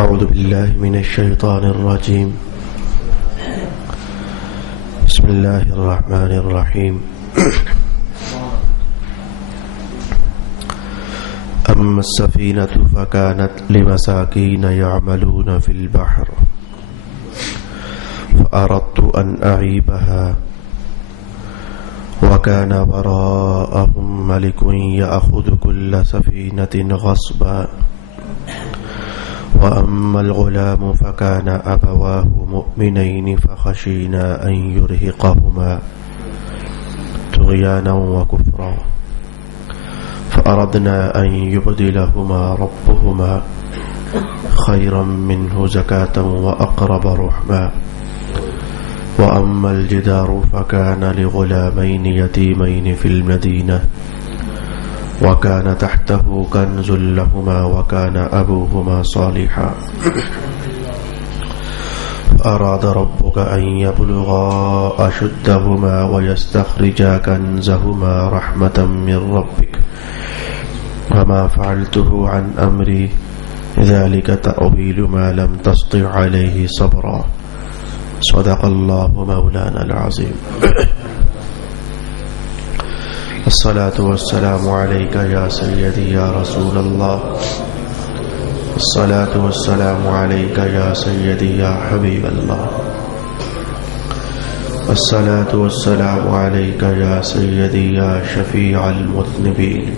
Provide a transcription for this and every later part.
أعوذ بالله من الشيطان الرجيم. بسم الله الرحمن الرحيم. أما السفينة فكانت لمساكين يعملون في البحر فأردت أن أعيبها وكان وراءهم ملك يأخذ كل سفينة غصبا وأما الغلام فكان أبواه مؤمنين فخشينا أن يرهقهما طغيانا وكفرا فأردنا أن يبدلهما ربهما خيرا منه زكاة وأقرب رحما وأما الجدار فكان لغلامين يتيمين في المدينة وكان تحته كنز لهما وكان أبوهما صالحا فأراد ربك أن يبلغا أشدهما ويستخرجا كنزهما رحمة من ربك وما فعلته عن أمري ذلك تأويل ما لم تسطع عليه صبرا صدق الله مولانا العظيم. الصلاة والسلام عليك يا سيدي يا رسول الله. الصلاة والسلام عليك يا سيدي يا حبيب الله. الصلاة والسلام عليك يا سيدي يا شفيع المذنبين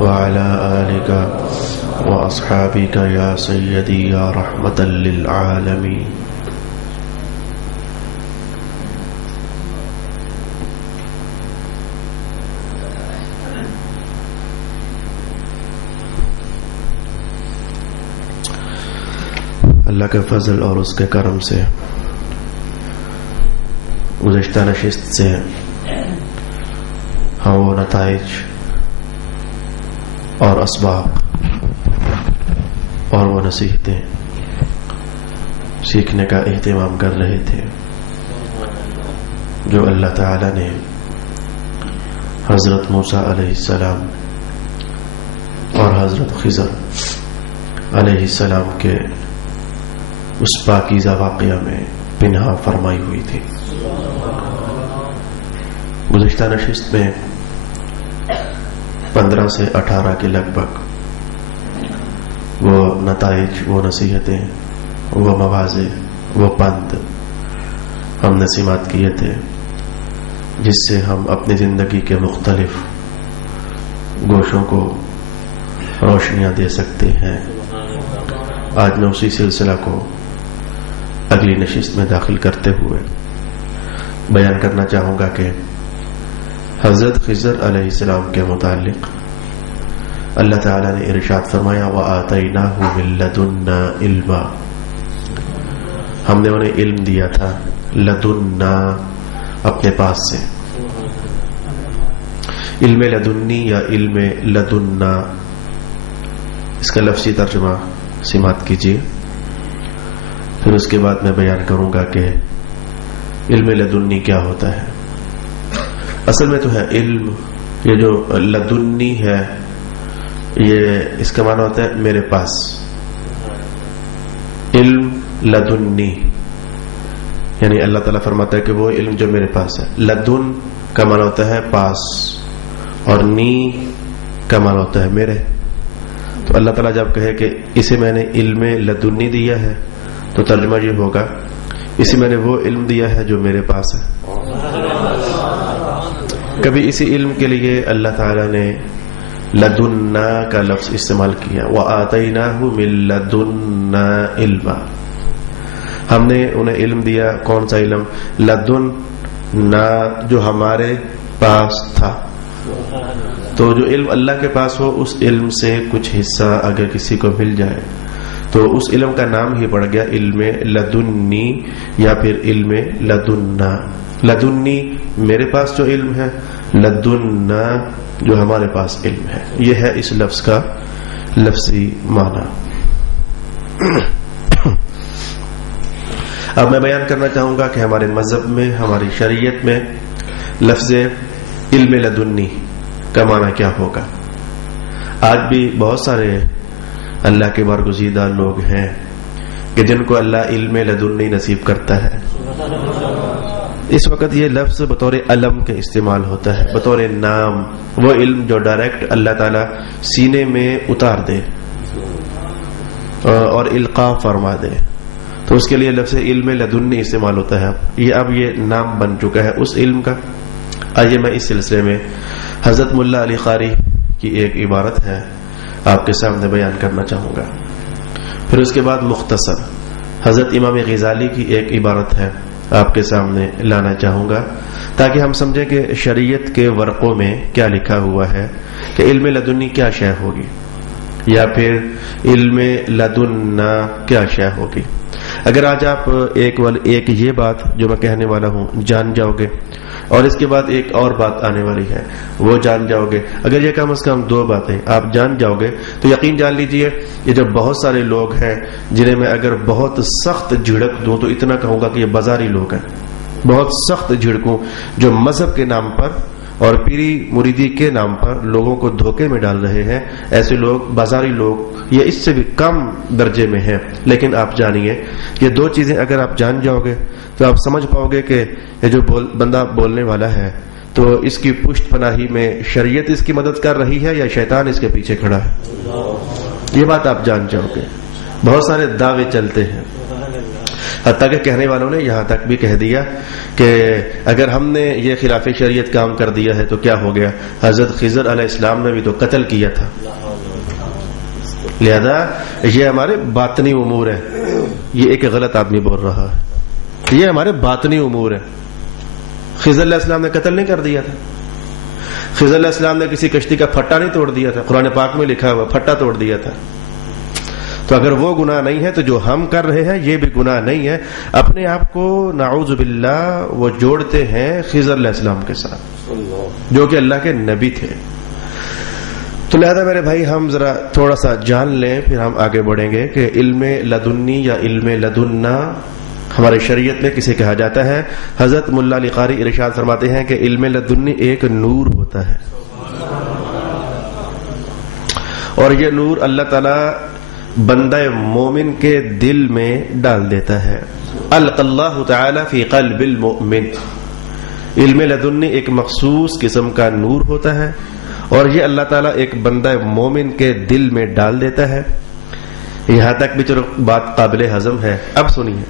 وعلى آلك وأصحابك يا سيدي يا رحمة للعالمين. اللہ کے فضل اور اس کے کرم سے گزشتہ نشست سے ہم وہ نتائج اور اسباب اور وہ نصیحتیں سیکھنے کا اہتمام کر رہے تھے جو اللہ تعالی نے حضرت موسیٰ علیہ السلام اور حضرت خضر علیہ السلام کے اس پاکیزہ واقعہ میں پنہا فرمائی ہوئی تھی. گزشتہ نشست میں 15 سے 18 کے لگ بھگ وہ نتائج، وہ نصیحتیں، وہ مواضع، وہ پند ہم نے سماعت کیے تھے جس سے ہم اپنی زندگی کے مختلف گوشوں کو روشنیاں دے سکتے ہیں. آج میں اسی سلسلہ کو اگلی نشست میں داخل کرتے ہوئے بیان کرنا چاہوں گا کہ حضرت خضر علیہ السلام کے متعلق اللہ تعالیٰ نے ارشاد فرمایا وَآتَيْنَاهُ مِن لَدُنَّا عِلْمًا. ہم نے انہیں علم دیا تھا لدنا، اپنے پاس سے. علم لدنی یا علم لدنا، اس کا لفظی ترجمہ سماعت کیجیے، پھر اس کے بعد میں بیان کروں گا کہ علم لدنی کیا ہوتا ہے. اصل میں تو ہے علم، یہ جو لدنی ہے یہ اس کا معنی ہوتا ہے میرے پاس. علم لدنی یعنی اللہ تعالیٰ فرماتا ہے کہ وہ علم جو میرے پاس ہے. لدن کا معنی ہوتا ہے پاس اور نی کا معنی ہوتا ہے میرے. تو اللہ تعالیٰ جب کہے کہ اسے میں نے علم لدنی دیا ہے تو ترجمہ یہ ہوگا اسے میں نے وہ علم دیا ہے جو میرے پاس ہے. کبھی اسی علم کے لیے اللہ تعالیٰ نے لدنا کا لفظ استعمال کیا وَآتَيْنَاهُ مِن لَدُنَّا عِلْمًا. ہم نے انہیں علم دیا. کون سا علم؟ لدنا، جو ہمارے پاس تھا. تو جو علم اللہ کے پاس ہو اس علم سے کچھ حصہ اگر کسی کو مل جائے تو اس علم کا نام ہی پڑ گیا علم لدنی یا پھر علم لدنا. لدنی میرے پاس جو علم ہے، لدنا جو ہمارے پاس علم ہے. یہ ہے اس لفظ کا لفظی معنی. اب میں بیان کرنا چاہوں گا کہ ہمارے مذہب میں، ہماری شریعت میں لفظ علم لدنی کا معنی کیا ہوگا. آج بھی بہت سارے اللہ کے برگزیدہ لوگ ہیں کہ جن کو اللہ علم لدنی نصیب کرتا ہے. اس وقت یہ لفظ بطور علم کے استعمال ہوتا ہے، بطور نام، وہ علم جو ڈائریکٹ اللہ تعالیٰ سینے میں اتار دے اور القاء فرما دے، تو اس کے لیے لفظ علم لدنی استعمال ہوتا ہے. اب یہ نام بن چکا ہے اس علم کا. آئیے میں اس سلسلے میں حضرت ملا علی قاری کی ایک عبارت ہے آپ کے سامنے بیان کرنا چاہوں گا. پھر اس کے بعد مختصر حضرت امام غزالی کی ایک عبارت ہے آپ کے سامنے لانا چاہوں گا، تاکہ ہم سمجھیں کہ شریعت کے ورقوں میں کیا لکھا ہوا ہے کہ علم لدنی کیا شے ہوگی، یا پھر علم لدنا کیا شے ہوگی. اگر آج آپ ایک یہ بات جو میں کہنے والا ہوں جان جاؤ گے، اور اس کے بعد ایک اور بات آنے والی ہے وہ جان جاؤ گے، اگر یہ کم از کم 2 باتیں آپ جان جاؤ گے تو یقین جان لیجئے یہ جو بہت سارے لوگ ہیں جنہیں میں اگر بہت سخت جھڑک دوں تو اتنا کہوں گا کہ یہ بازاری لوگ ہیں. بہت سخت جھڑکوں جو مذہب کے نام پر اور پیری مریدی کے نام پر لوگوں کو دھوکے میں ڈال رہے ہیں، ایسے لوگ بازاری لوگ یہ اس سے بھی کم درجے میں ہیں. لیکن آپ جانیے یہ 2 چیزیں اگر آپ جان جاؤ گے تو آپ سمجھ پاؤ گے کہ یہ جو بندہ بولنے والا ہے تو اس کی پشت پناہی میں شریعت اس کی مدد کر رہی ہے یا شیطان اس کے پیچھے کھڑا ہے. یہ بات آپ جان جاؤ گے. بہت سارے دعوے چلتے ہیں، حتیٰ کہ کہنے والوں نے یہاں تک بھی کہہ دیا کہ اگر ہم نے یہ خلاف شریعت کام کر دیا ہے تو کیا ہو گیا، حضرت خضر علیہ السلام نے بھی تو قتل کیا تھا، لہذا یہ ہمارے باطنی امور ہے. یہ ایک غلط آدمی بول رہا ہے، یہ ہمارے باطنی امور ہے. خضر علیہ السلام نے قتل نہیں کر دیا تھا، خضر علیہ السلام نے کسی کشتی کا پھٹا نہیں توڑ دیا تھا، قرآن پاک میں لکھا ہوا پھٹا توڑ دیا تھا. تو اگر وہ گناہ نہیں ہے تو جو ہم کر رہے ہیں یہ بھی گناہ نہیں ہے. اپنے آپ کو نعوذ باللہ وہ جوڑتے ہیں خضر علیہ السلام کے ساتھ جو کہ اللہ کے نبی تھے. تو لہذا میرے بھائی ہم ذرا تھوڑا سا جان لیں پھر ہم آگے بڑھیں گے کہ علم لدنی یا علم لدنا ہمارے شریعت میں کسے کہا جاتا ہے. حضرت ملا علی قاری ارشاد فرماتے ہیں کہ علم لدنی ایک نور ہوتا ہے، اور یہ نور اللہ تعالی بندہ مومن کے دل میں ڈال دیتا ہے. القى اللہ تعالی فی قلب المؤمن. علم لدنی ایک مخصوص قسم کا نور ہوتا ہے اور یہ اللہ تعالیٰ ایک بندہ مومن کے دل میں ڈال دیتا ہے. یہاں تک بھی چلو بات قابل ہضم ہے. اب سنیے،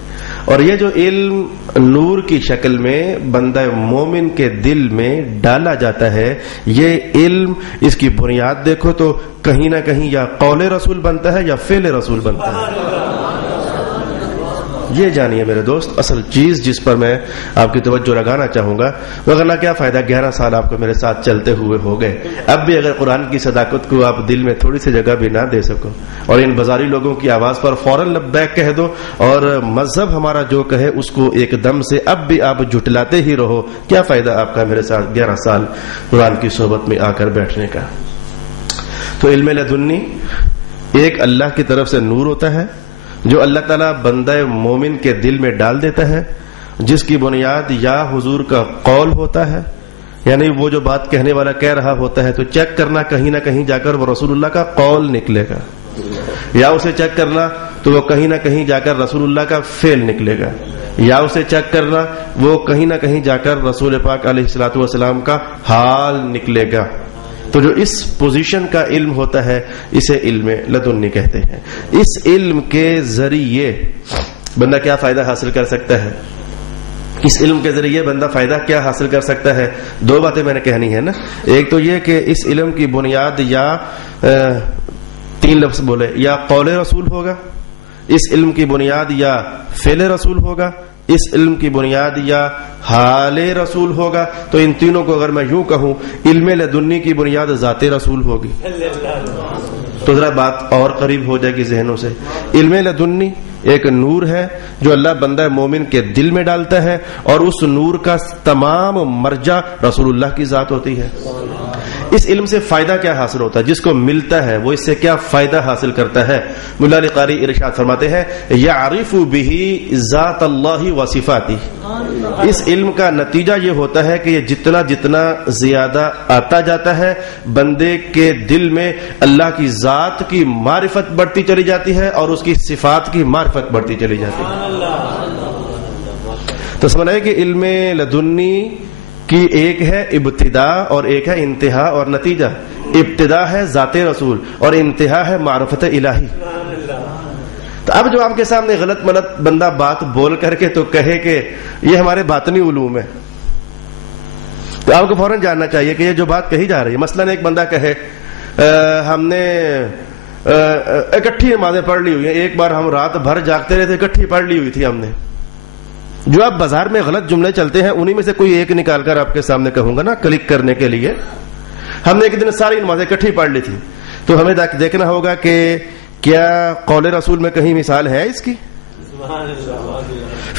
اور یہ جو علم نور کی شکل میں بندہ مومن کے دل میں ڈالا جاتا ہے، یہ علم اس کی بنیاد دیکھو تو کہیں نہ کہیں یا قول رسول بنتا ہے یا فعل رسول بنتا ہے. یہ جانیے میرے دوست اصل چیز جس پر میں آپ کی توجہ لگانا چاہوں گا، ورنہ کیا فائدہ 11 سال آپ کو میرے ساتھ چلتے ہوئے ہو گئے، اب بھی اگر قرآن کی صداقت کو آپ دل میں تھوڑی سی جگہ بھی نہ دے سکو اور ان بازاری لوگوں کی آواز پر فوراً لبیک کہہ دو اور مذہب ہمارا جو کہے اس کو ایک دم سے اب بھی آپ جھٹلاتے ہی رہو، کیا فائدہ آپ کا میرے ساتھ 11 سال قرآن کی صحبت میں آ کر بیٹھنے کا. تو علم لدنی ایک اللہ کی طرف سے نور ہوتا ہے جو اللہ تعالیٰ بندہ مومن کے دل میں ڈال دیتا ہے، جس کی بنیاد یا حضور کا قول ہوتا ہے، یعنی وہ جو بات کہنے والا کہہ رہا ہوتا ہے تو چیک کرنا کہیں نہ کہیں جا کر وہ رسول اللہ کا قول نکلے گا، یا اسے چیک کرنا تو وہ کہیں نہ کہیں جا کر رسول اللہ کا فعل نکلے گا، یا اسے چیک کرنا وہ کہیں نہ کہیں جا کر رسول پاک علیہ الصلوۃ والسلام کا حال نکلے گا. تو جو اس پوزیشن کا علم ہوتا ہے اسے علم لدنی کہتے ہیں. اس علم کے ذریعے بندہ کیا فائدہ حاصل کر سکتا ہے؟ اس علم کے ذریعے بندہ فائدہ کیا حاصل کر سکتا ہے؟ 2 باتیں میں نے کہنی ہے نا. ایک تو یہ کہ اس علم کی بنیاد یا 3 لفظ بولے، یا قول رسول ہوگا، اس علم کی بنیاد یا فعل رسول ہوگا، اس علم کی بنیاد یا حال رسول ہوگا. تو ان تینوں کو اگر میں یوں کہوں علم لدنی کی بنیاد ذات رسول ہوگی تو ذرا بات اور قریب ہو جائے گی ذہنوں سے. علم لدنی ایک نور ہے جو اللہ بندہ مومن کے دل میں ڈالتا ہے اور اس نور کا تمام مرجع رسول اللہ کی ذات ہوتی ہے. اس علم سے فائدہ کیا حاصل ہوتا ہے؟ جس کو ملتا ہے وہ اس سے کیا فائدہ حاصل کرتا ہے؟ مولا علی قاری ارشاد فرماتے ہیں یعرف بہ ذات اللہ و صفاتہ. اس علم کا نتیجہ یہ ہوتا ہے کہ یہ جتنا جتنا زیادہ آتا جاتا ہے بندے کے دل میں اللہ کی ذات کی معرفت بڑھتی چلی جاتی ہے اور اس کی صفات کی معرفت بڑھتی چلی جاتی ہے. تو سمجھ آئے کہ علم لدنی کی ایک ہے ابتدا اور ایک ہے انتہا اور نتیجہ. ابتدا ہے ذات رسول اور انتہا ہے معرفت الہی. تو اب جو آپ کے سامنے غلط ملت بندہ بات بول کر کے تو کہے کہ یہ ہمارے باطنی علوم ہے، تو آپ کو فوراً جاننا چاہیے کہ یہ جو بات کہی جا رہی ہے، مثلاً ایک بندہ کہے ہم نے اکٹھی نمازیں پڑھ لی ہوئی ہیں، ایک بار ہم رات بھر جاگتے رہے تھے، اکٹھی پڑھ لی ہوئی تھی ہم نے. جو آپ بازار میں غلط جملے چلتے ہیں انہی میں سے کوئی ایک نکال کر آپ کے سامنے کہوں گا نا کلک کرنے کے لیے. ہم نے ایک دن ساری نمازیں اکٹھی پڑھ لی تھی، تو ہمیں دیکھنا ہوگا کہ کیا قول رسول میں کہیں مثال ہے اس کی؟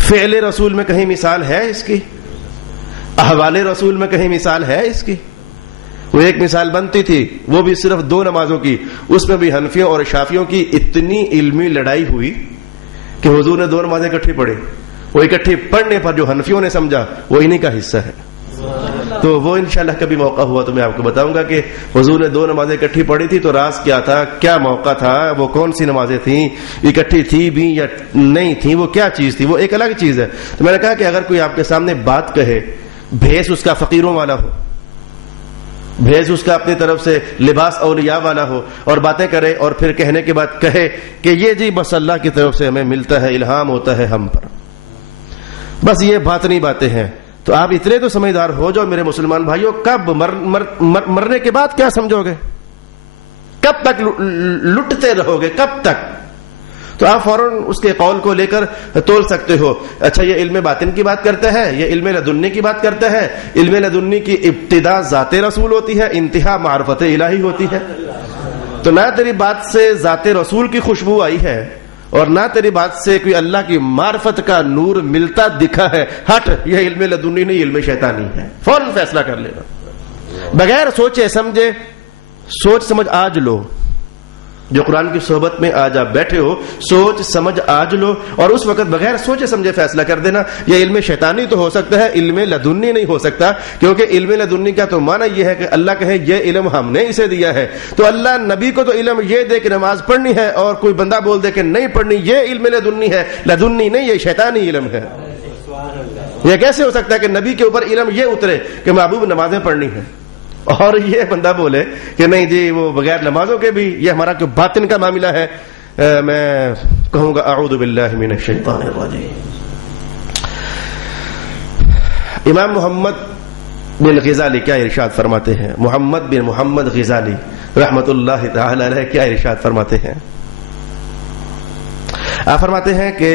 فعل رسول میں کہیں مثال ہے اس کی؟ احوال رسول میں کہیں مثال ہے اس کی؟ وہ ایک مثال بنتی تھی، وہ بھی صرف 2 نمازوں کی، اس میں بھی حنفیوں اور شافیوں کی اتنی علمی لڑائی ہوئی کہ حضور نے 2 نمازیں اکٹھی پڑھی. وہ اکٹھی پڑھنے پر جو حنفیوں نے سمجھا وہ انہی کا حصہ ہے. تو وہ انشاءاللہ کبھی موقع ہوا تو میں آپ کو بتاؤں گا کہ حضور نے 2 نمازیں اکٹھی پڑھی تھی تو راز کیا تھا، کیا موقع تھا، وہ کون سی نمازیں تھیں، اکٹھی تھی بھی یا نہیں تھی، وہ کیا چیز تھی، وہ ایک الگ چیز ہے. تو میں نے کہا کہ اگر کوئی آپ کے سامنے بات کہے، بھیس اس کا فقیروں والا ہو، بھیس اس کا اپنی طرف سے لباس اولیاء والا ہو، اور باتیں کرے اور پھر کہنے کے بعد کہے کہ یہ جی بس اللہ کی طرف سے ہمیں ملتا ہے، الہام ہوتا ہے ہم پر، بس یہ باطنی باتیں ہیں. تو آپ اتنے تو سمجھدار ہو جو میرے مسلمان بھائیوں، کب مرنے کے بعد کیا سمجھو گے؟ کب تک لٹتے رہو گے؟ کب تک؟ تو آپ فوراً اس کے قول کو لے کر تول سکتے ہو. اچھا یہ علم باطن کی بات کرتا ہے، یہ علم لدنی کی بات کرتا ہے. علم لدنی کی ابتدا ذات رسول ہوتی ہے، انتہا معرفت الہی ہوتی ہے. تو نہ تیری بات سے ذات رسول کی خوشبو آئی ہے اور نہ تیری بات سے کوئی اللہ کی معرفت کا نور ملتا دکھا ہے، ہٹ، یہ علم لدنی نہیں، علم شیطانی ہے. فوراً فیصلہ کر لینا بغیر سوچے سمجھے. سوچ سمجھ آج لو، جو قرآن کی صحبت میں آج آپ بیٹھے ہو، سوچ سمجھ آج لو اور اس وقت بغیر سوچے سمجھے فیصلہ کر دینا. یہ علم شیطانی تو ہو سکتا ہے، علم لدنی نہیں ہو سکتا، کیونکہ علم لدنی کا تو معنی یہ ہے کہ اللہ کہے یہ علم ہم نے اسے دیا ہے. تو اللہ نبی کو تو علم یہ دے کہ نماز پڑھنی ہے اور کوئی بندہ بول دے کہ نہیں پڑھنی، یہ علم لدنی ہے، لدنی نہیں، یہ شیطانی علم ہے. یہ کیسے ہو سکتا ہے کہ نبی کے اوپر علم یہ اترے کہ محبوب نمازیں پڑھنی ہیں اور یہ بندہ بولے کہ نہیں جی وہ بغیر نمازوں کے بھی، یہ ہمارا جو باطن کا معاملہ ہے. میں کہوں گا اعوذ باللہ من الشیطان الرجیم. امام محمد بن غزالی کیا ارشاد فرماتے ہیں؟ محمد بن محمد غزالی رحمت اللہ تعالی علیہ کیا ارشاد فرماتے ہیں؟ آپ فرماتے ہیں کہ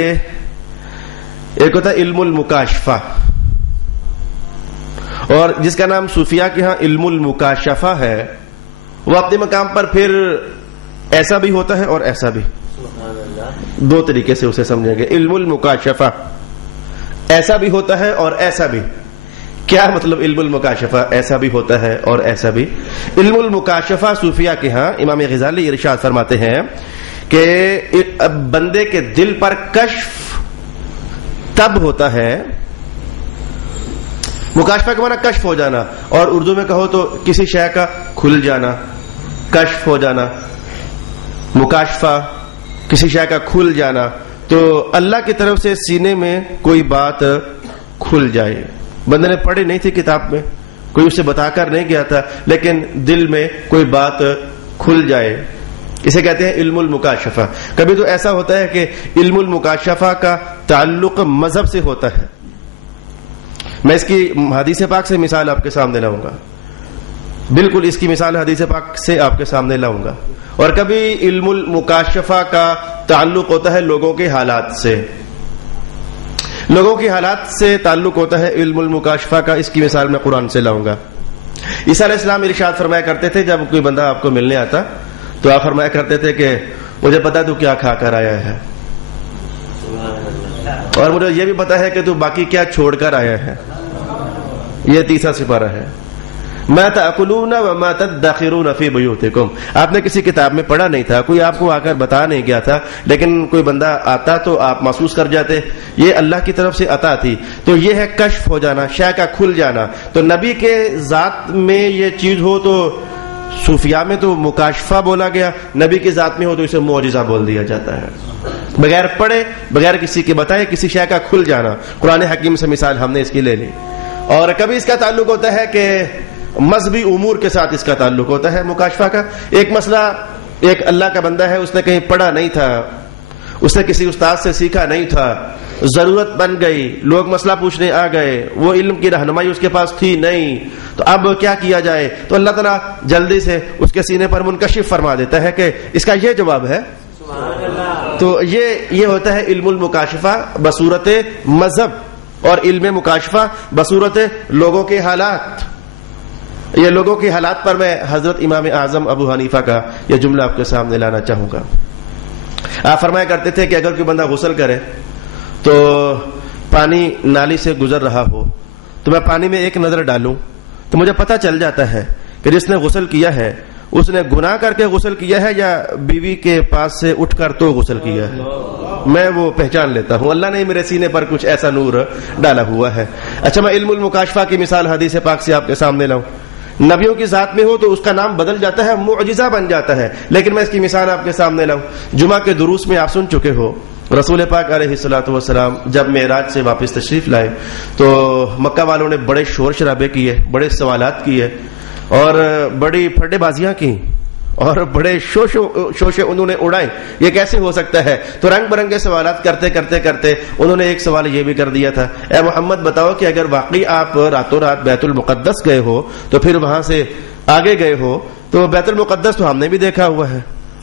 ایک ہوتا ہے علم المکاشفہ، اور جس کا نام صوفیاء کے ہاں علم المکاشفہ ہے. وہ اپنے مقام پر پھر ایسا بھی ہوتا ہے اور ایسا بھی، 2 طریقے سے اسے سمجھیں گے. علم المکاشفہ ایسا بھی ہوتا ہے اور ایسا بھی. کیا مطلب علم المکاشفہ ایسا بھی ہوتا ہے اور ایسا بھی؟ علم المکاشفہ صوفیاء کے ہاں امام غزالی ارشاد فرماتے ہیں کہ بندے کے دل پر کشف تب ہوتا ہے، مکاشفہ کا معنی کشف ہو جانا، اور اردو میں کہو تو کسی شے کا کھل جانا، کشف ہو جانا، مکاشفہ کسی شے کا کھل جانا. تو اللہ کی طرف سے سینے میں کوئی بات کھل جائے. بندے نے پڑھی نہیں تھی کتاب میں، کوئی اسے بتا کر نہیں گیا تھا، لیکن دل میں کوئی بات کھل جائے، اسے کہتے ہیں علم المکاشفہ. کبھی تو ایسا ہوتا ہے کہ علم المکاشفہ کا تعلق مذہب سے ہوتا ہے. میں اس کی حدیث پاک سے مثال آپ کے سامنے لاؤں گا، بالکل اس کی مثال حدیث پاک سے آپ کے سامنے لاؤں گا. اور کبھی علم المکاشفہ کا تعلق ہوتا ہے لوگوں کے حالات سے، لوگوں کے حالات سے تعلق ہوتا ہے علم المکاشفہ کا. اس کی مثال میں قرآن سے لاؤں گا. عیسیٰ علیہ السلام ارشاد فرمایا کرتے تھے جب کوئی بندہ آپ کو ملنے آتا تو آپ فرمایا کرتے تھے کہ مجھے پتا تو کیا کھا کر آیا ہے، اور مجھے یہ بھی پتا ہے کہ تو باقی کیا چھوڑ کر آیا ہے. یہ 3 سپارہ ہے. ما تأکلون وما تدخرون فی بیوتکم. آپ نے کسی کتاب میں پڑھا نہیں تھا, کوئی آپ کو آ کر بتا نہیں گیا تھا, لیکن کوئی بندہ آتا تو آپ محسوس کر جاتے. یہ اللہ کی طرف سے عطا تھی. تو یہ ہے کشف ہو جانا, شے کا کھل جانا. تو نبی کے ذات میں یہ چیز ہو تو صوفیاء میں تو مکاشفہ بولا گیا, نبی کی ذات میں ہو تو اسے معجزہ بول دیا جاتا ہے. بغیر پڑھے, بغیر کسی کے بتائے, کسی شے کا کھل جانا. قرآن حکیم سے مثال ہم نے اس کی لے لی. اور کبھی اس کا تعلق ہوتا ہے کہ مذہبی امور کے ساتھ اس کا تعلق ہوتا ہے مکاشفہ کا. ایک مسئلہ, ایک اللہ کا بندہ ہے, اس نے کہیں پڑھا نہیں تھا, اس نے کسی استاد سے سیکھا نہیں تھا, ضرورت بن گئی, لوگ مسئلہ پوچھنے آ گئے, وہ علم کی رہنمائی اس کے پاس تھی نہیں, تو اب کیا کیا جائے؟ تو اللہ تعالیٰ جلدی سے اس کے سینے پر منکشف فرما دیتا ہے کہ اس کا یہ جواب ہے. تو یہ ہوتا ہے علم المکاشفہ بصورت مذہب, اور علم مکاشفہ بصورت لوگوں کے حالات. یہ لوگوں کے حالات پر میں حضرت امام اعظم ابو حنیفہ کا یہ جملہ آپ کے سامنے لانا چاہوں گا. آپ فرمایا کرتے تھے کہ اگر کوئی بندہ غسل کرے تو پانی نالی سے گزر رہا ہو تو میں پانی میں ایک نظر ڈالوں تو مجھے پتہ چل جاتا ہے کہ جس نے غسل کیا ہے اس نے گناہ کر کے غسل کیا ہے یا بیوی کے پاس سے اٹھ کر تو غسل کیا ہے. میں وہ پہچان لیتا ہوں, اللہ نے میرے سینے پر کچھ ایسا نور ڈالا ہوا ہے. اچھا, میں علم المکاشفہ کی مثال حدیث پاک سے آپ کے سامنے لاؤں. نبیوں کی ذات میں ہو تو اس کا نام بدل جاتا ہے, معجزہ بن جاتا ہے. لیکن میں اس کی مثال آپ کے سامنے لاؤں. جمعہ کے دروس میں آپ سن چکے ہو, رسول پاک علیہ الصلوۃ والسلام جب معراج سے واپس تشریف لائے تو مکہ والوں نے بڑے شور شرابے کیے, بڑے سوالات کیے, اور بڑی پھڈے بازیاں کی, اور بڑے شوشے انہوں نے اڑائے. یہ کیسے ہو سکتا ہے؟ تو رنگ برنگے سوالات کرتے کرتے کرتے انہوں نے ایک سوال یہ بھی کر دیا تھا, اے محمد بتاؤ کہ اگر واقعی آپ راتوں رات بیت المقدس گئے ہو تو پھر وہاں سے آگے گئے ہو تو بیت المقدس تو ہم نے بھی دیکھا ہوا ہے.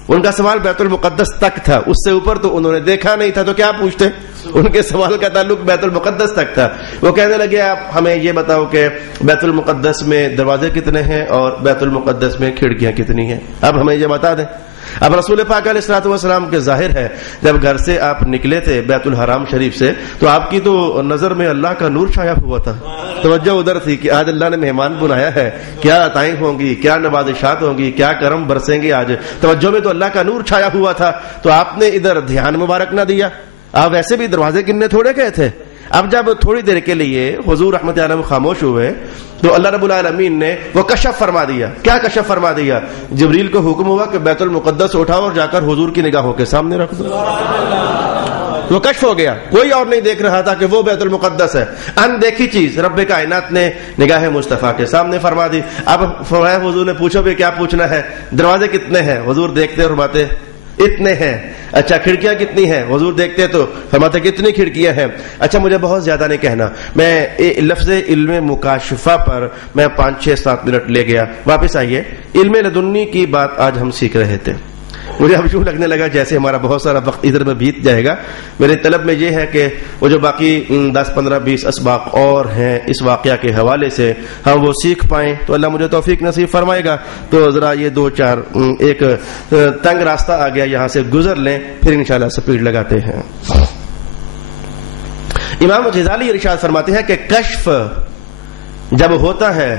ان کا سوال بیت المقدس تک تھا, اس سے اوپر تو انہوں نے دیکھا نہیں تھا, تو کیا پوچھتے؟ ان کے سوال کا تعلق بیت المقدس تک تھا. وہ کہنے لگے آپ ہمیں یہ بتاؤ کہ بیت المقدس میں دروازے کتنے ہیں اور بیت المقدس میں کھڑکیاں کتنی ہیں, اب ہمیں یہ بتا دیں. اب رسول پاک علیہ الصلوۃ والسلام کے ظاہر ہے جب گھر سے آپ نکلے تھے بیت الحرام شریف سے تو آپ کی تو نظر میں اللہ کا نور چھایا ہوا تھا. توجہ ادھر تھی کہ آج اللہ نے مہمان بنایا ہے, کیا عطائیں ہوں گی, کیا نوازشات ہوں گی, کیا کرم برسیں گے آج. توجہ میں تو اللہ کا نور چھایا ہوا تھا, تو آپ نے ادھر دھیان مبارک نہ دیا. آپ ویسے بھی دروازے گننے تھوڑے گئے تھے. اب جب تھوڑی دیر کے لیے حضور رحمت عالم خاموش ہوئے تو اللہ رب العالمین نے وہ کشف فرما دیا. کیا کشف فرما دیا؟ جبریل کو حکم ہوا کہ بیت المقدس اٹھاؤ اور جا کر حضور کی نگاہوں کے سامنے رکھ دو. وہ کشف ہو گیا, کوئی اور نہیں دیکھ رہا تھا کہ وہ بیت المقدس ہے. ان دیکھی چیز رب کائنات نے نگاہ مصطفیٰ کے سامنے فرما دی. اب فرمایا حضور نے پوچھو بھی کیا پوچھنا ہے, دروازے کتنے ہیں؟ حضور دیکھتے اور فرماتے اتنے ہیں. اچھا, کھڑکیاں کتنی ہیں؟ حضور دیکھتے تو فرماتے کتنی کھڑکیاں ہیں. اچھا, مجھے بہت زیادہ نہیں کہنا, میں لفظ علم مکاشفہ پر میں 5-6-7 منٹ لے گیا. واپس آئیے, علم لدنی کی بات آج ہم سیکھ رہے تھے. مجھے اب یوں لگنے لگا جیسے ہمارا بہت سارا وقت ادھر میں بیت جائے گا. میرے طلب میں یہ ہے کہ وہ جو باقی 10-15-20 اسباق اور ہیں اس واقعہ کے حوالے سے ہم وہ سیکھ پائیں تو اللہ مجھے توفیق نصیب فرمائے گا. تو ذرا یہ 2-4 ایک تنگ راستہ آ گیا, یہاں سے گزر لیں, پھر انشاءاللہ سپیڈ لگاتے ہیں. امام غزالی ارشاد فرماتے ہیں کہ کشف جب ہوتا ہے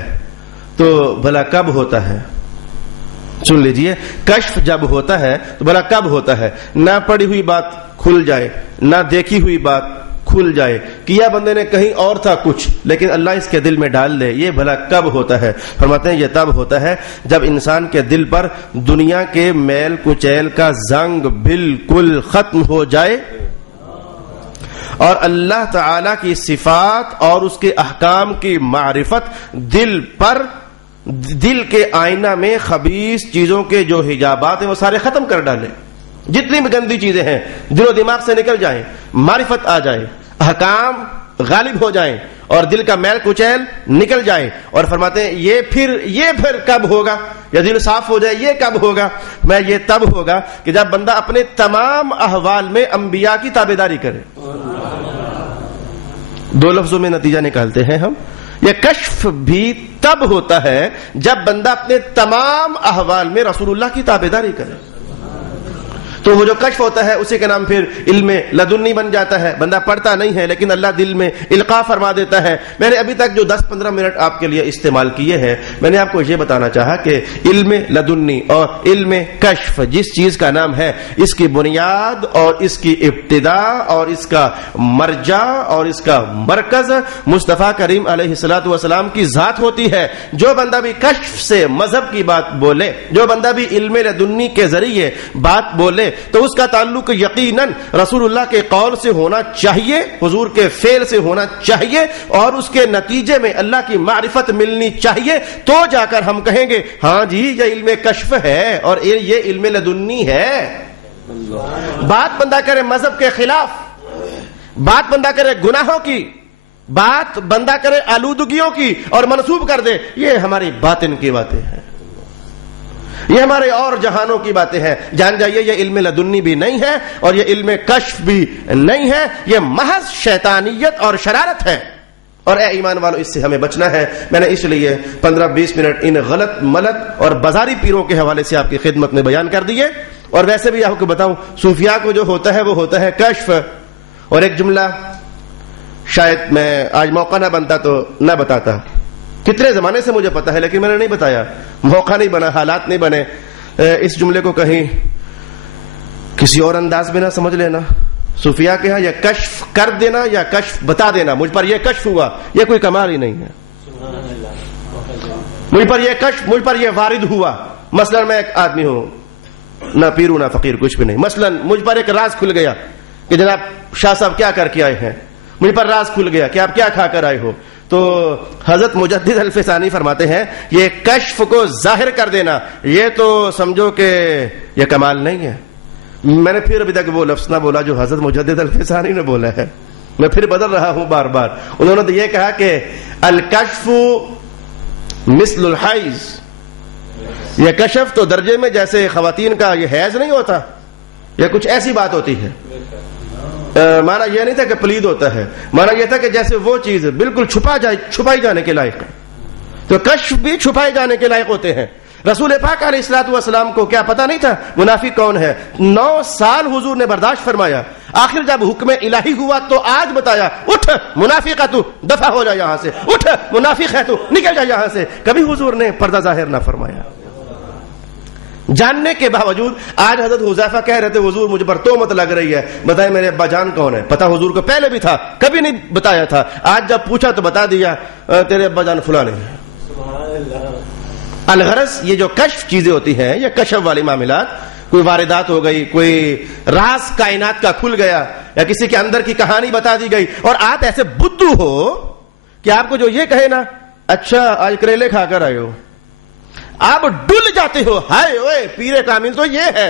تو بھلا کب ہوتا ہے؟ سن لیجئے, کشف جب ہوتا ہے تو بھلا کب ہوتا ہے؟ نہ پڑھی ہوئی بات کھل جائے, نہ دیکھی ہوئی بات کھل جائے, کیا بندے نے کہیں اور تھا کچھ لیکن اللہ اس کے دل میں ڈال دے, یہ بھلا کب ہوتا ہے؟ فرماتے ہیں یہ تب ہوتا ہے جب انسان کے دل پر دنیا کے میل کچیل کا زنگ بالکل ختم ہو جائے اور اللہ تعالی کی صفات اور اس کے احکام کی معرفت دل کے آئینہ میں خبیث چیزوں کے جو حجابات ہیں وہ سارے ختم کر ڈالے. جتنی بھی گندی چیزیں ہیں دل و دماغ سے نکل جائیں, معرفت آ جائے, احکام غالب ہو جائیں اور دل کا میل کچیل نکل جائے. اور فرماتے ہیں یہ پھر کب ہوگا؟ یا دل صاف ہو جائے, یہ کب ہوگا؟ میں یہ تب ہوگا کہ جب بندہ اپنے تمام احوال میں انبیاء کی تابعداری کرے. 2 لفظوں میں نتیجہ نکالتے ہیں ہم, یہ کشف بھی تب ہوتا ہے جب بندہ اپنے تمام احوال میں رسول اللہ کی تابعداری کرے. تو تو وہ جو کشف ہوتا ہے اسی کا نام پھر علم لدنی بن جاتا ہے. بندہ پڑھتا نہیں ہے لیکن اللہ دل میں القاء فرما دیتا ہے. میں نے ابھی تک جو 10-15 منٹ آپ کے لیے استعمال کیے ہیں, میں نے آپ کو یہ بتانا چاہا کہ علم لدنی اور علم کشف جس چیز کا نام ہے, اس کی بنیاد اور اس کی ابتدا اور اس کا مرجع اور اس کا مرکز مصطفیٰ کریم علیہ الصلوۃ والسلام کی ذات ہوتی ہے. جو بندہ بھی کشف سے مذہب کی بات بولے, جو بندہ بھی علم لدنی کے ذریعے بات بولے, تو اس کا تعلق یقیناً رسول اللہ کے قول سے ہونا چاہیے, حضور کے فعل سے ہونا چاہیے, اور اس کے نتیجے میں اللہ کی معرفت ملنی چاہیے. تو جا کر ہم کہیں گے ہاں جی یہ علم کشف ہے اور یہ علم لدنی ہے. بات بندہ کرے مذہب کے خلاف, بات بندہ کرے گناہوں کی, بات بندہ کرے آلودگیوں کی اور منسوب کر دے, یہ ہماری باطن کی باتیں ہیں, یہ ہمارے اور جہانوں کی باتیں ہیں. جان جائیے یہ علم لدنی بھی نہیں ہے اور یہ علم کشف بھی نہیں ہے, یہ محض شیطانیت اور شرارت ہے. اور اے ایمان والو اس سے ہمیں بچنا ہے. میں نے اس لیے 15-20 منٹ ان غلط ملت اور بازاری پیروں کے حوالے سے آپ کی خدمت میں بیان کر دیے. اور ویسے بھی آپ کو بتاؤں, صوفیاء کو جو ہوتا ہے وہ ہوتا ہے کشف. اور ایک جملہ شاید میں آج موقع نہ بنتا تو نہ بتاتا, کتنے زمانے سے مجھے پتا ہے لیکن میں نے نہیں بتایا, موقع نہیں بنا, حالات نہیں بنے. اس جملے کو کہیں کسی اور انداز میں نہ سمجھ لینا. صوفیاء کے ہاں یہ کشف کر دینا یا کشف بتا دینا, مجھ پر یہ کشف ہوا, یہ کوئی کمال ہی نہیں ہے. مجھ پر یہ کشف, مجھ پر یہ وارد ہوا. مثلا میں ایک آدمی ہوں, نہ پیر نہ فقیر, کچھ بھی نہیں. مثلا مجھ پر ایک راز کھل گیا کہ جناب شاہ صاحب کیا کر کے آئے ہیں, مجھ پر راز کھل گیا کہ آپ کیا کھا کر آئے ہو. تو حضرت مجدد الفسانی فرماتے ہیں یہ کشف کو ظاہر کر دینا, یہ تو سمجھو کہ یہ کمال نہیں ہے. میں نے پھر ابھی تک وہ لفظ نہ بولا جو حضرت مجدد الفسانی نے بولا ہے, میں پھر بدل رہا ہوں بار بار. انہوں نے تو یہ کہا کہ الکشف مثل الحیض, یہ کشف تو درجے میں جیسے خواتین کا یہ حیض نہیں ہوتا, یہ کچھ ایسی بات ہوتی ہے. مانا یہ نہیں تھا کہ پلید ہوتا ہے, مانا یہ تھا کہ جیسے وہ چیز بالکل چھپائی جانے کے لائق ہے. تو کشف بھی چھپائے جانے کے لائق ہوتے ہیں. رسول پاک علیہ الصلوۃ والسلام کو کیا پتا نہیں تھا منافق کون ہے؟ 9 سال حضور نے برداشت فرمایا. آخر جب حکم الہی ہوا تو آج بتایا, اٹھ منافق ہے تو, دفع ہو جا یہاں سے, اٹھ منافق ہے تو, نکل جا یہاں سے. کبھی حضور نے پردہ ظاہر نہ فرمایا. جاننے کے باوجود آج حضرت حذیفہ کہہ رہے تھے حضور مجھ پر تہمت لگ رہی ہے, بتائیں میرے ابا جان کون ہے؟ پتا حضور کو پہلے بھی تھا, کبھی نہیں بتایا تھا. آج جب پوچھا تو بتا دیا تیرے ابا جان فلاں ہے. الغرض یہ جو کشف چیزیں ہوتی ہیں, یہ کشف والی معاملات, کوئی واردات ہو گئی, کوئی راز کائنات کا کھل گیا, یا کسی کے اندر کی کہانی بتا دی گئی, اور آپ ایسے بدھو ہو کہ آپ کو جو یہ کہے نا اچھا آج کریلے کھا کر آئے ہو, آپ ڈل جاتے ہو, ہائے اوئے پیر کامل تو یہ ہے.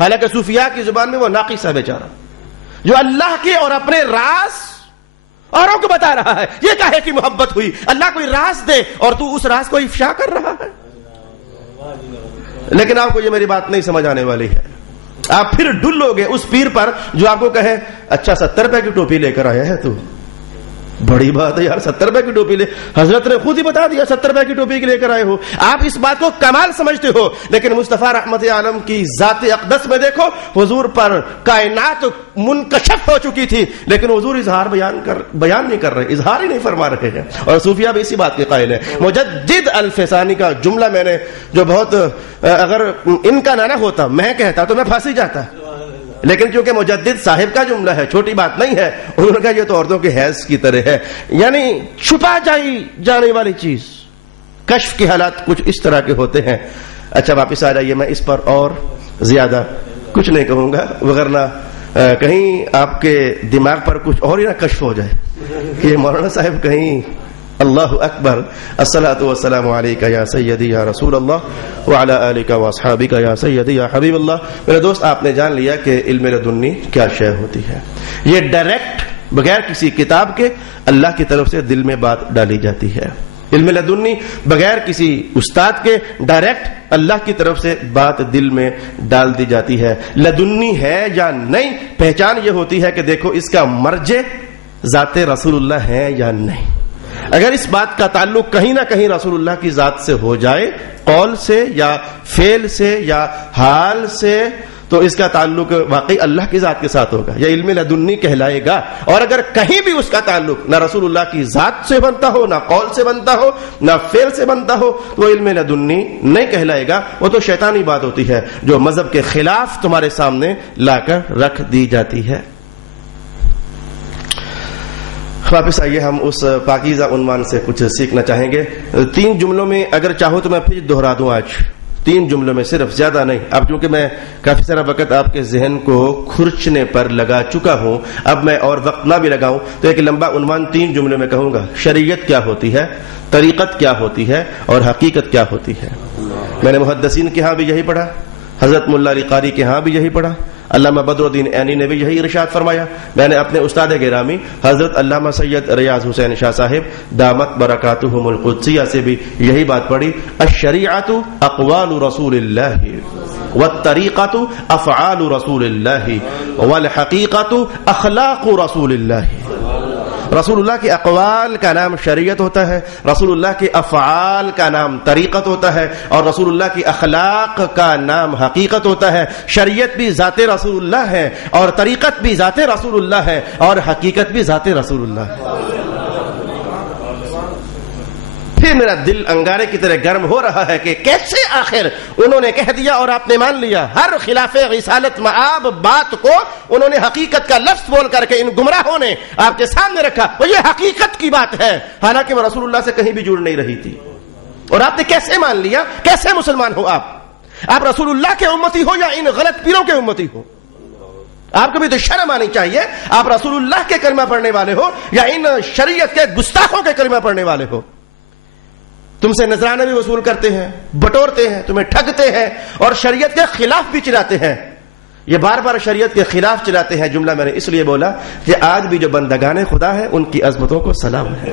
حالانکہ صوفیاء کی زبان میں وہ ناقص ہے بیچارہ, جو اللہ کے اور اپنے راز اوروں کو بتا رہا ہے. یہ کہے کہ محبت ہوئی, اللہ کوئی راز دے اور تو اس راز کو افشا کر رہا ہے. لیکن آپ کو یہ میری بات نہیں سمجھ آنے والی ہے. آپ پھر ڈلو گے اس پیر پر جو آپ کو کہے اچھا 70 روپے کی ٹوپی لے کر آیا ہے تو, بڑی بات ہے یار 70 روپے کی ٹوپی لے, حضرت نے خود ہی بتا دیا 70 روپے کی ٹوپی لے کر آئے ہو. آپ اس بات کو کمال سمجھتے ہو, لیکن مصطفیٰ رحمت عالم کی ذات اقدس میں دیکھو, حضور پر کائنات منکشف ہو چکی تھی, لیکن حضور اظہار بیان نہیں کر رہے, اظہار ہی نہیں فرما رہے ہیں. اور صوفیہ بھی اسی بات کے قائل ہے. مجدد الفسانی کا جملہ میں نے جو بہت, اگر ان کا نہ ہوتا میں کہتا تو میں پھانسی جاتا, لیکن چونکہ مجدد صاحب کا جملہ ہے, چھوٹی بات نہیں ہے, انہوں نے کہا یہ تو عورتوں کے حیض کی طرح ہے. یعنی چھپا جانے والی چیز. کشف کے حالات کچھ اس طرح کے ہوتے ہیں. اچھا واپس آ جائیے, میں اس پر اور زیادہ کچھ نہیں کہوں گا, وغیرہ کہیں آپ کے دماغ پر کچھ اور ہی نہ کشف ہو جائے کہ مولانا صاحب کہیں اللہ اکبر الصلاۃ والسلام علیک یا سیدی یا رسول اللہ وعلی آلک واصحابک یا سیدی یا حبیب اللہ. میرے دوست, آپ نے جان لیا کہ علم لدنی کیا شے ہوتی ہے. یہ ڈائریکٹ بغیر کسی کتاب کے اللہ کی طرف سے دل میں بات ڈالی جاتی ہے. علم لدنی بغیر کسی استاد کے ڈائریکٹ اللہ کی طرف سے بات دل میں ڈال دی جاتی ہے. لدنی ہے یا نہیں, پہچان یہ ہوتی ہے کہ دیکھو اس کا مرجع ذات رسول اللہ ہے یا نہیں. اگر اس بات کا تعلق کہیں نہ کہیں رسول اللہ کی ذات سے ہو جائے, قول سے یا فعل سے یا حال سے, تو اس کا تعلق واقعی اللہ کی ذات کے ساتھ ہوگا، یہ علم لدنی کہلائے گا. اور اگر کہیں بھی اس کا تعلق نہ رسول اللہ کی ذات سے بنتا ہو، نہ قول سے بنتا ہو، نہ فعل سے بنتا ہو، تو وہ علم لدنی نہیں کہلائے گا. وہ تو شیطانی بات ہوتی ہے جو مذہب کے خلاف تمہارے سامنے لا کر رکھ دی جاتی ہے. واپس آئیے، ہم اس پاکیزہ عنوان سے کچھ سیکھنا چاہیں گے. 3 جملوں میں اگر چاہو تو میں پھر دوہرا دوں آج، 3 جملوں میں صرف، زیادہ نہیں. اب چونکہ میں کافی سارا وقت آپ کے ذہن کو کھرچنے پر لگا چکا ہوں، اب میں اور وقت نہ بھی لگاؤں تو ایک لمبا عنوان 3 جملوں میں کہوں گا. شریعت کیا ہوتی ہے، طریقت کیا ہوتی ہے، اور حقیقت کیا ہوتی ہے. میں نے محدثین کے ہاں بھی یہی پڑھا، حضرت ملا علی قاری کے ہاں بھی یہی پڑھا، علامہ بدر الدین عینی نے بھی یہی ارشاد فرمایا. میں نے اپنے استاد گرامی حضرت علامہ سید ریاض حسین شاہ صاحب دامت برکاتہم القدسیہ سے بھی یہی بات پڑھی. الشریعۃ اقوال رسول اللہ والطریقۃ افعال رسول اللہ والحقیقۃ اخلاق رسول اللہ. رسول اللہ کے اقوال کا نام شریعت ہوتا ہے، رسول اللہ کے افعال کا نام طریقت ہوتا ہے، اور رسول اللہ کی اخلاق کا نام حقیقت ہوتا ہے. شریعت بھی ذات رسول اللہ ہے، اور طریقت بھی ذات رسول اللہ ہے، اور حقیقت بھی ذات رسول اللہ ہے. پھر میرا دل انگارے کی طرح گرم ہو رہا ہے کہ کیسے آخر انہوں نے کہہ دیا اور آپ نے مان لیا. ہر خلاف رسالت مآب بات کو انہوں نے حقیقت کا لفظ بول کر کے ان گمراہوں نے آپ کے سامنے رکھا. وہ یہ حقیقت کی بات ہے، حالانکہ وہ رسول اللہ سے کہیں بھی جڑ نہیں رہی تھی. اور آپ نے کیسے مان لیا؟ کیسے مسلمان ہو آپ رسول اللہ کے امتی ہو یا ان غلط پیروں کے امتی ہو؟ آپ کو بھی تو شرم آنی چاہیے. آپ رسول اللہ کے کلمہ پڑھنے والے ہو یا ان شریعت کے گستاخوں کے کلمہ پڑھنے والے ہو. تم سے نذرانہ بھی وصول کرتے ہیں، بٹورتے ہیں، تمہیں ٹھگتے ہیں، اور شریعت کے خلاف بھی چلاتے ہیں. یہ بار بار شریعت کے خلاف چلاتے ہیں. جملہ میں نے اس لیے بولا کہ آج بھی جو بندگان خدا ہے ان کی عظمتوں کو سلام ہے.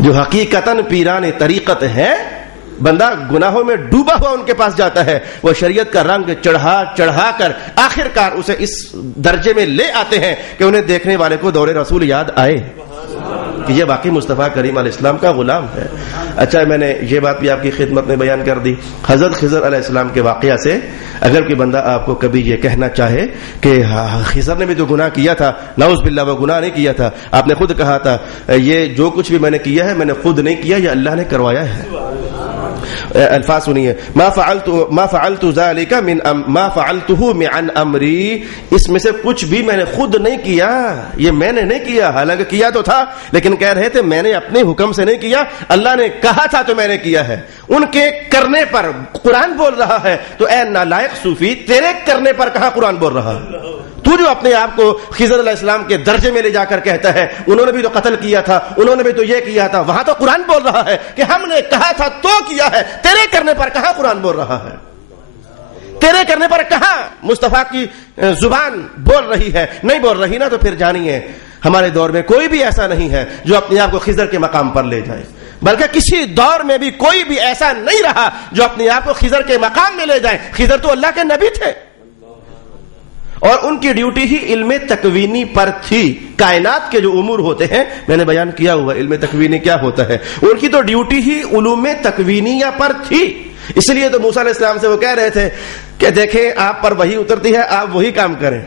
جو حقیقتاً پیران طریقت ہے، بندہ گناہوں میں ڈوبا ہوا ان کے پاس جاتا ہے، وہ شریعت کا رنگ چڑھا چڑھا کر آخرکار اسے اس درجے میں لے آتے ہیں کہ انہیں دیکھنے والے کو دور رسول یاد آئے کہ یہ واقعی مصطفیٰ کریم علیہ السلام کا غلام ہے. اچھا، میں نے یہ بات بھی آپ کی خدمت میں بیان کر دی. حضرت خضر علیہ السلام کے واقعہ سے اگر کوئی بندہ آپ کو کبھی یہ کہنا چاہے کہ خضر نے بھی تو گناہ کیا تھا، نعوذ باللہ وہ گناہ نہیں کیا تھا، آپ نے خود کہا تھا یہ جو کچھ بھی میں نے کیا ہے میں نے خود نہیں کیا، یہ اللہ نے کروایا ہے. الفاظ سنیے، ما فعلت ذلك من ما فعلته من امری، اس میں سے کچھ بھی میں نے خود نہیں کیا، یہ میں نے نہیں کیا. حالانکہ کیا تو تھا، لیکن کہہ رہے تھے میں نے اپنے حکم سے نہیں کیا، اللہ نے کہا تھا تو میں نے کیا ہے. ان کے کرنے پر قرآن بول رہا ہے، تو اے نالائق صوفی، تیرے کرنے پر کہاں قرآن بول رہا ہے؟ تو جو اپنے آپ کو خضر علیہ السلام کے درجے میں لے جا کر کہتا ہے انہوں نے بھی تو قتل کیا تھا، انہوں نے بھی تو یہ کیا تھا، وہاں تو قرآن بول رہا ہے کہ ہم نے کہا تھا تو کیا ہے. تیرے کرنے پر کہاں قرآن بول رہا ہے؟ تیرے کرنے پر کہاں مصطفیٰ کی زبان بول رہی ہے؟ نہیں بول رہی نا. تو پھر جانیے ہمارے دور میں کوئی بھی ایسا نہیں ہے جو اپنے آپ کو خضر کے مقام پر لے جائے، بلکہ کسی دور میں بھی کوئی بھی ایسا نہیں رہا جو اپنے آپ کو خضر کے مقام میں لے جائے. خضر تو اللہ کے نبی تھے، اور ان کی ڈیوٹی ہی علم تکوینی پر تھی. کائنات کے جو امور ہوتے ہیں، میں نے بیان کیا ہوا علم تکوینی کیا ہوتا ہے، ان کی تو ڈیوٹی ہی علوم تکوینیہ پر تھی. اس لیے تو موسیٰ علیہ السلام سے وہ کہہ رہے تھے کہ دیکھیں آپ پر وہی اترتی ہے، آپ وہی کام کریں،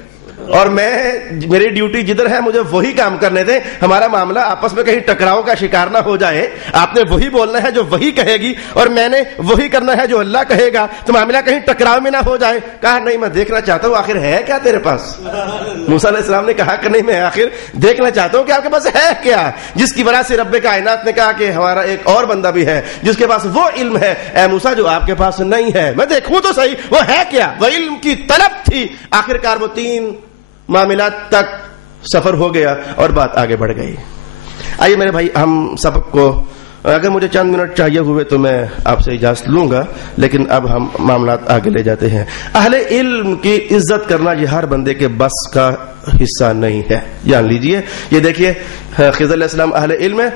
اور میری ڈیوٹی جدھر ہے مجھے وہی کام کرنے دیں. ہمارا معاملہ آپس میں کہیں ٹکراؤ کا شکار نہ ہو جائے. آپ نے وہی بولنا ہے جو وہی کہے گی، اور میں نے وہی کرنا ہے جو اللہ کہے گا، تو معاملہ کہیں ٹکراؤ میں نہ ہو جائے. کہا نہیں، میں دیکھنا چاہتا ہوں آخر ہے کیا تیرے پاس. موسیٰ علیہ السلام نے کہا کہ نہیں، میں آخر دیکھنا چاہتا ہوں کہ آپ کے پاس ہے کیا، جس کی وجہ سے رب کائنات نے کہا کہ ہمارا ایک اور بندہ بھی ہے جس کے پاس وہ علم ہے اے موسیٰ جو آپ کے پاس نہیں ہے. میں دیکھوں تو صحیح وہ ہے کیا. وہ علم کی طلب تھی. آخرکار وہ 3 معاملات تک سفر ہو گیا اور بات آگے بڑھ گئی. آئیے میرے بھائی، ہم سبق کو اگر مجھے چند منٹ چاہیے ہوئے تو میں آپ سے اجازت لوں گا، لیکن اب ہم معاملات آگے لے جاتے ہیں. اہل علم کی عزت کرنا یہ ہر بندے کے بس کا حصہ نہیں ہے، جان لیجئے. یہ دیکھیے خضر علیہ السلام اہل علم ہے،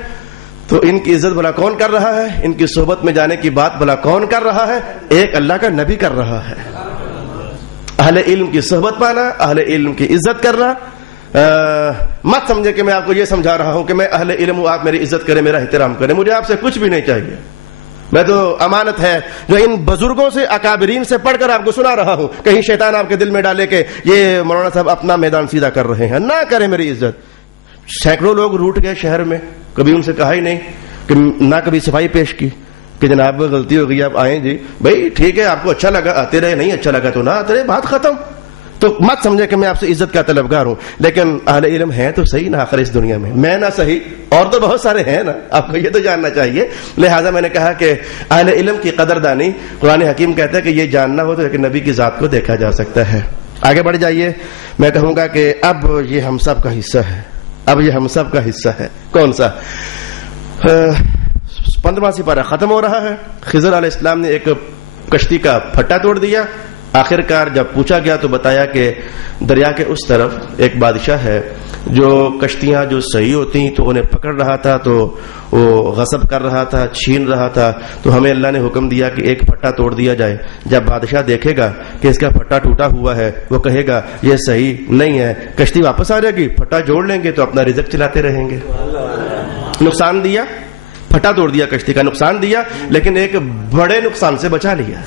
تو ان کی عزت بھلا کون کر رہا ہے؟ ان کی صحبت میں جانے کی بات بھلا کون کر رہا ہے؟ ایک اللہ کا نبی کر رہا ہے. اہل علم کی صحبت پانا، اہل علم کی عزت کرنا. مت سمجھے کہ میں آپ کو یہ سمجھا رہا ہوں کہ میں اہل علم ہوں، آپ میری عزت کریں، میرا احترام کریں. مجھے آپ سے کچھ بھی نہیں چاہیے. میں تو امانت ہے جو ان بزرگوں سے اکابرین سے پڑھ کر آپ کو سنا رہا ہوں، کہیں شیطان آپ کے دل میں ڈالے کہ یہ مولانا صاحب اپنا میدان سیدھا کر رہے ہیں، نہ کریں میری عزت۔ سینکڑوں لوگ روٹ گئے شہر میں، کبھی ان سے کہا ہی نہیں کہ نہ کبھی صفائی پیش کی کہ جناب غلطی ہو گئی آپ آئیں جی، بھائی ٹھیک ہے آپ کو اچھا لگا آتے رہے، نہیں اچھا لگا تو نہ آتے رہے، بات ختم۔ تو مت سمجھے کہ میں آپ سے عزت کا طلبگار ہوں، لیکن اہل علم ہیں تو صحیح نا آخر اس دنیا میں نہ صحیح اور تو بہت سارے ہیں نا، آپ کو یہ تو جاننا چاہیے۔ لہٰذا میں نے کہا کہ اہل علم کی قدردانی، قرآن حکیم کہتا ہے کہ یہ جاننا ہو تو ایک نبی کی ذات کو دیکھا جا سکتا ہے۔ آگے بڑھ جائیے، میں کہوں گا کہ اب یہ ہم سب کا حصہ ہے، اب یہ ہم سب کا حصہ ہے۔ کون سا؟ 15واں سپارہ ختم ہو رہا ہے۔ خضر علیہ السلام نے ایک کشتی کا پھٹا توڑ دیا، آخر کار جب پوچھا گیا تو بتایا کہ دریا کے اس طرف ایک بادشاہ ہے جو کشتیاں جو صحیح ہوتی تو انہیں پکڑ رہا تھا، تو وہ غصب کر رہا تھا، چھین رہا تھا، تو ہمیں اللہ نے حکم دیا کہ ایک پھٹا توڑ دیا جائے۔ جب بادشاہ دیکھے گا کہ اس کا پھٹا ٹوٹا ہوا ہے وہ کہے گا یہ صحیح نہیں ہے، کشتی واپس آ جائے گی، پھٹا جوڑ لیں گے تو اپنا رزق چلاتے رہیں گے۔ نقصان دیا، پھٹا توڑ دیا، کشتی کا نقصان دیا، لیکن ایک بڑے نقصان سے بچا لیا۔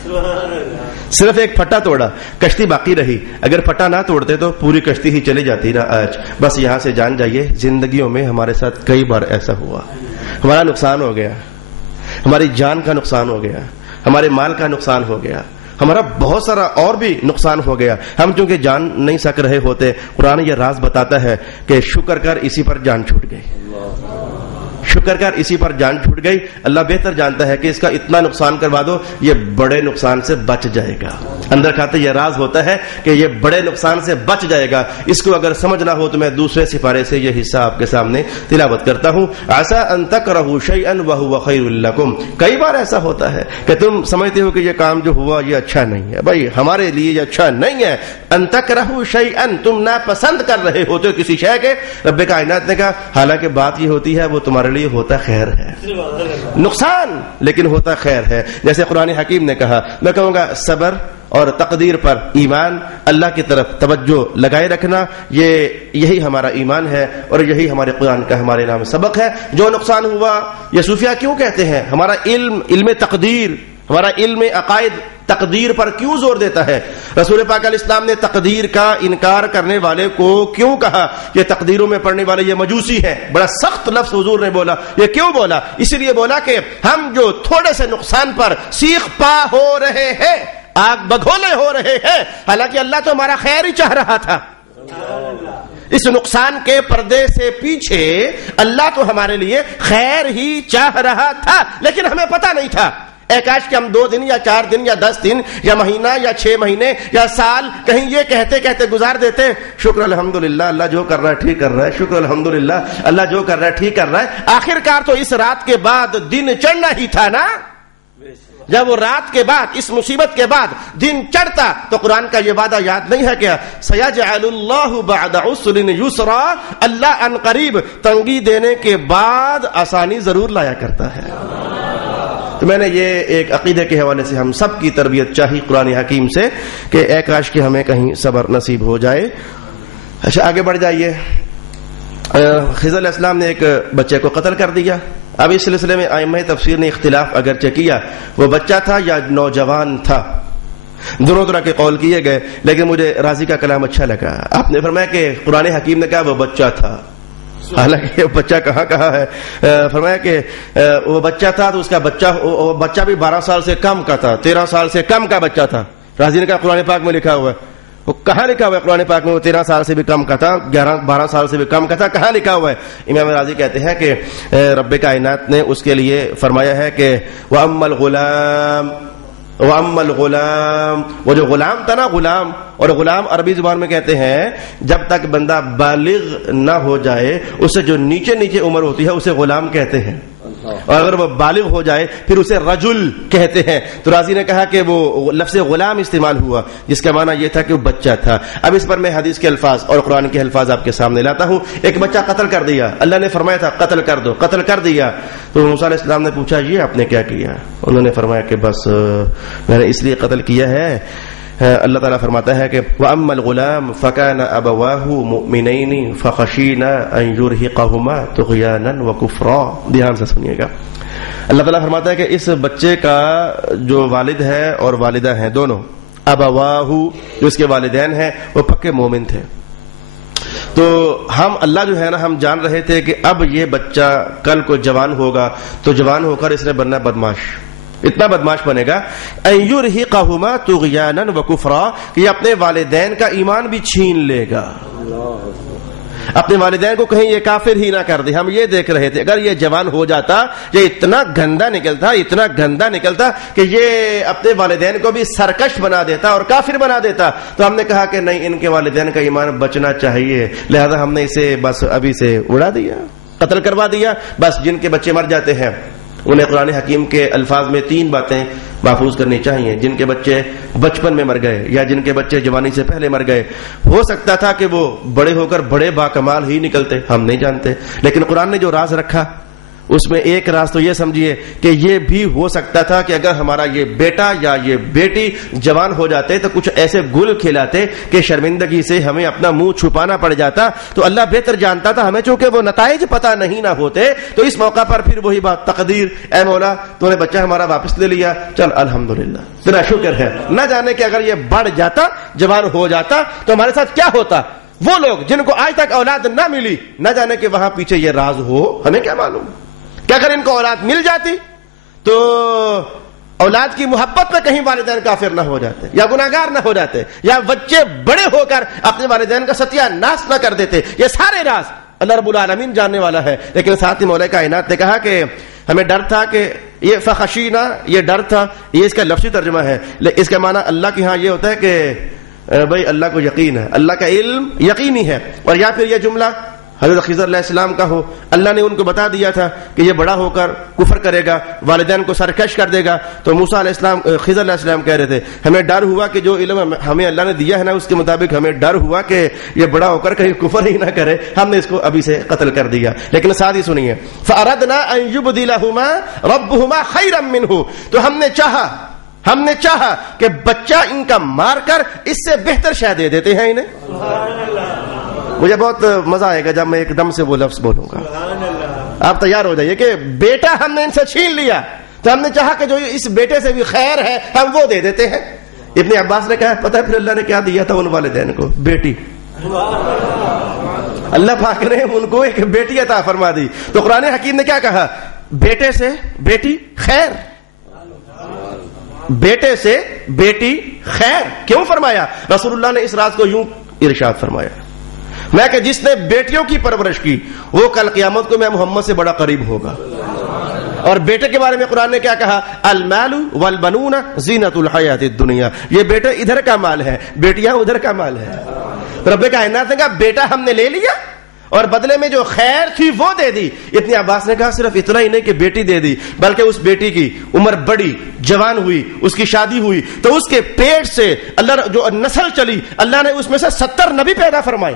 صرف ایک پھٹا توڑا، کشتی باقی رہی، اگر پھٹا نہ توڑتے تو پوری کشتی ہی چلی جاتی نا آج۔ بس یہاں سے جان جائیے زندگیوں میں ہمارے ساتھ کئی بار ایسا ہوا، ہمارا نقصان ہو گیا، ہماری جان کا نقصان ہو گیا، ہمارے مال کا نقصان ہو گیا، ہمارا بہت سارا اور بھی نقصان ہو گیا۔ ہم چونکہ جان نہیں سک رہے ہوتے، قرآن یہ راز بتاتا ہے کہ شکر کر اسی پر جان چھوٹ گئی، شکر کر اسی پر جان چھوٹ گئی۔ اللہ بہتر جانتا ہے کہ اس کا اتنا نقصان کروا دو یہ بڑے نقصان سے بچ جائے گا۔ اندر کھاتے یہ راز ہوتا ہے کہ یہ بڑے نقصان سے بچ جائے گا۔ اس کو اگر سمجھنا ہو تو میں دوسرے سپارے سے یہ حصہ آپ کے سامنے تلاوت کرتا ہوں۔ عسیٰ ان تکرہوا شیئا وہو خیر لکم۔ کئی بار ایسا ہوتا ہے کہ تم سمجھتے ہو کہ یہ کام جو ہوا یہ اچھا نہیں ہے، بھائی ہمارے لیے یہ اچھا نہیں ہے۔ ان تکرہوا شیئا، تم ناپسند کر رہے ہوتے ہو کسی شے کے، رب کائنات نے کہا حالانکہ بات یہ ہوتی ہے وہ تمہارے لیے ہوتا خیر ہے، نقصان لیکن ہوتا خیر ہے۔ جیسے قرآن حکیم نے کہا، میں کہوں گا صبر اور تقدیر پر ایمان، اللہ کی طرف توجہ لگائے رکھنا، یہی ہمارا ایمان ہے اور یہی ہمارے قرآن کا ہمارے نام سبق ہے۔ جو نقصان ہوا، یہ صوفیہ کیوں کہتے ہیں ہمارا علم تقدیر، ہمارا علم عقائد تقدیر پر کیوں زور دیتا ہے؟ رسول پاک علیہ السلام نے تقدیر کا انکار کرنے والے کو کیوں کہا یہ تقدیروں میں پڑھنے والے یہ مجوسی ہیں؟ بڑا سخت لفظ حضور نے بولا۔ یہ کیوں بولا؟ اس لیے بولا کہ ہم جو تھوڑے سے نقصان پر سیخ پا ہو رہے ہیں، آگ بگھولے ہو رہے ہیں، حالانکہ اللہ تو ہمارا خیر ہی چاہ رہا تھا۔ اس نقصان کے پردے سے پیچھے اللہ تو ہمارے لیے خیر ہی چاہ رہا تھا، لیکن ہمیں پتہ نہیں تھا۔ کاش کہ ہم 2 دن یا 4 دن یا 10 دن یا مہینہ یا 6 مہینے یا سال کہیں یہ کہتے کہتے گزار دیتے، شکر الحمدللہ اللہ جو کر رہا ہے ٹھیک کر رہا ہے، شکر الحمدللہ اللہ جو کر رہا ہے ٹھیک کر رہا ہے۔ آخر کار تو اس رات کے بعد دن چڑھنا ہی تھا نا۔ جب وہ رات کے بعد، اس مصیبت کے بعد دن چڑھتا تو قرآن کا یہ وعدہ یاد نہیں ہے کیا؟ سیجعل اللہ بعد عسر یسرا، اللہ ان قریب تنگی دینے کے بعد آسانی ضرور لایا کرتا ہے۔ تو میں نے یہ ایک عقیدے کے حوالے سے ہم سب کی تربیت چاہی قرآن حکیم سے کہ اے کاش کہ ہمیں کہیں صبر نصیب ہو جائے۔ اچھا آگے بڑھ جائیے۔ خضر علیہ السلام نے ایک بچے کو قتل کر دیا۔ اب اس سلسلے میں ائمہ تفسیر نے اختلاف اگرچہ کیا وہ بچہ تھا یا نوجوان تھا، دونوں طرح کے قول کیے گئے، لیکن مجھے راضی کا کلام اچھا لگا۔ آپ نے فرمایا کہ قرآن حکیم نے کہا وہ بچہ تھا، حالانکہ بچہ کہاں ہے؟ فرمایا کہ وہ بچہ تھا تو اس کا بچہ بھی 12 سال سے کم کا تھا، 13 سال سے کم کا بچہ تھا۔ راضی نے کہا قرآن پاک میں لکھا ہوا ہے، وہ کہاں لکھا ہوا ہے قرآن پاک میں وہ 13 سال سے بھی کم کا تھا، 12 سال سے بھی کم کا تھا، کہاں لکھا ہوا ہے؟ امام راضی کہتے ہیں کہ رب کائنات نے اس کے لیے فرمایا ہے کہ وَأَمَّا الغلام، وہ جو غلام تھا نا، غلام، اور غلام عربی زبان میں کہتے ہیں جب تک بندہ بالغ نہ ہو جائے اس سے جو نیچے عمر ہوتی ہے اسے غلام کہتے ہیں، اور اگر وہ بالغ ہو جائے پھر اسے رجل کہتے ہیں۔ تو راضی نے کہا کہ وہ لفظ غلام استعمال ہوا جس کا معنی یہ تھا کہ وہ بچہ تھا۔ اب اس پر میں حدیث کے الفاظ اور قرآن کے الفاظ آپ کے سامنے لاتا ہوں۔ ایک بچہ قتل کر دیا، اللہ نے فرمایا تھا قتل کر دو، قتل کر دیا۔ تو موسیٰ علیہ السلام نے پوچھا یہ آپ نے کیا کیا؟ انہوں نے فرمایا کہ بس میں نے اس لیے قتل کیا ہے۔ اللہ تعالیٰ فرماتا ہے کہ وَأَمَّا الْغُلَامُ فَكَانَ أَبَوَاهُ مُؤْمِنَيْنِ فَخَشِينَا أَن يُرْهِقَهُمَا طُغْيَانًا وَكُفْرًا۔ دھیان سے سنیے گا۔ اللہ تعالیٰ فرماتا ہے کہ اس بچے کا جو والد ہے اور والدہ ہیں دونوں، ابواہ جو اس کے والدین ہیں وہ پکے مومن تھے. تو ہم اللہ جو ہے نا ہم جان رہے تھے کہ اب یہ بچہ کل کو جوان ہوگا تو جوان ہو کر اس نے بننا بدماش، اتنا بدماش بنے گا ان یرہقہما طغیانا وکفرا کہ یہ اپنے والدین کا ایمان بھی چھین لے گا، اپنے والدین کو کہیں یہ کافر ہی نہ کر دے. ہم یہ دیکھ رہے تھے اگر یہ جوان ہو جاتا یہ اتنا گندا نکلتا کہ یہ اپنے والدین کو بھی سرکش بنا دیتا اور کافر بنا دیتا. تو ہم نے کہا کہ نہیں، ان کے والدین کا ایمان بچنا چاہیے، لہذا ہم نے اسے بس ابھی سے اڑا دیا، قتل کروا دیا. بس جن کے بچے مر جاتے ہیں انہیں قرآن حکیم کے الفاظ میں 3 باتیں محفوظ کرنی چاہیے. جن کے بچے بچپن میں مر گئے یا جن کے بچے جوانی سے پہلے مر گئے، ہو سکتا تھا کہ وہ بڑے ہو کر بڑے باکمال ہی نکلتے، ہم نہیں جانتے، لیکن قرآن نے جو راز رکھا اس میں ایک راز تو یہ سمجھیے کہ یہ بھی ہو سکتا تھا کہ اگر ہمارا یہ بیٹا یا یہ بیٹی جوان ہو جاتے تو کچھ ایسے گل کھلاتے کہ شرمندگی سے ہمیں اپنا منہ چھپانا پڑ جاتا. تو اللہ بہتر جانتا تھا، ہمیں چونکہ وہ نتائج پتہ نہیں نہ ہوتے تو اس موقع پر پھر وہی بات تقدیر، اے مولا تو نے بچہ ہمارا واپس لے لیا، چل الحمدللہ تیرا شکر ہے. نہ جانے کہ اگر یہ بڑھ جاتا جوان ہو جاتا تو ہمارے ساتھ کیا ہوتا. وہ لوگ جن کو آج تک اولاد نہ ملی، نہ جانے کہ وہاں پیچھے یہ راز ہو، ہمیں کیا معلوم کہ اگر ان کو اولاد مل جاتی تو اولاد کی محبت میں کہیں والدین کافر نہ ہو جاتے یا گناہگار نہ ہو جاتے یا بچے بڑے ہو کر اپنے والدین کا ستیہ ناش نہ کر دیتے. یہ سارے راز اللہ رب العالمین جاننے والا ہے. لیکن ساتھ ہی مولا کائنات نے کہا کہ ہمیں ڈر تھا کہ یہ فخشینا، یہ ڈر تھا، یہ اس کا لفظی ترجمہ ہے. اس کا معنی اللہ کے ہاں یہ ہوتا ہے کہ بھائی اللہ کو یقین ہے، اللہ کا علم یقینی ہے. اور یا پھر یہ جملہ حضرت خضر علیہ السلام کا ہو، اللہ نے ان کو بتا دیا تھا کہ یہ بڑا ہو کر کفر کرے گا، والدین کو سرکش کر دے گا. تو موسیٰ علیہ السلام، خضر علیہ السلام کہہ رہے تھے ہمیں ڈر ہوا کہ جو علم ہمیں اللہ نے دیا ہے نا اس کے مطابق ہمیں ڈر ہوا کہ یہ بڑا ہو کر کہیں کفر ہی نہ کرے، ہم نے اس کو ابھی سے قتل کر دیا. لیکن ساتھ ہی سنیے، فَأَرَدْنَا أَن يُبْدِلَهُمَا رَبُّهُمَا خَيْرًا مِّنْهُ، تو ہم نے چاہا کہ بچہ ان کا مار کر اس سے بہتر شے دے دیتے ہیں انہیں. سبحان اللہ. مجھے بہت مزہ آئے گا جب میں ایک دم سے وہ لفظ بولوں گا. آپ تیار ہو جائیے کہ بیٹا ہم نے ان سے چھین لیا تو ہم نے چاہا کہ جو اس بیٹے سے بھی خیر ہے ہم وہ دے دیتے ہیں. ابن عباس نے کہا پتہ ہے پھر اللہ نے کیا دیا تھا ان والدین کو؟ بیٹی. اللہ پاک نے ان کو ایک بیٹی عطا فرما دی. تو قرآن حکیم نے کیا کہا؟ بیٹے سے بیٹی خیر، بیٹے سے بیٹی خیر. کیوں فرمایا؟ رسول اللہ نے اس راز کو یوں ارشاد فرمایا، میں کہ جس نے بیٹیوں کی پرورش کی وہ کل قیامت کو میں محمد سے بڑا قریب ہوگا. اور بیٹے کے بارے میں قرآن نے کیا کہا؟ المال والبنون زینت الحیات الدنیا، یہ بیٹے ادھر کا مال ہے، بیٹیاں ادھر کا مال ہے. رب کائنات نے کہا بیٹا ہم نے لے لیا اور بدلے میں جو خیر تھی وہ دے دی. ابن عباس نے کہا صرف اتنا ہی نہیں کہ بیٹی دے دی بلکہ اس بیٹی کی عمر بڑی، جوان ہوئی، اس کی شادی ہوئی تو اس کے پیٹ سے اللہ جو نسل چلی اللہ نے اس میں سے 70 نبی پیدا فرمائے.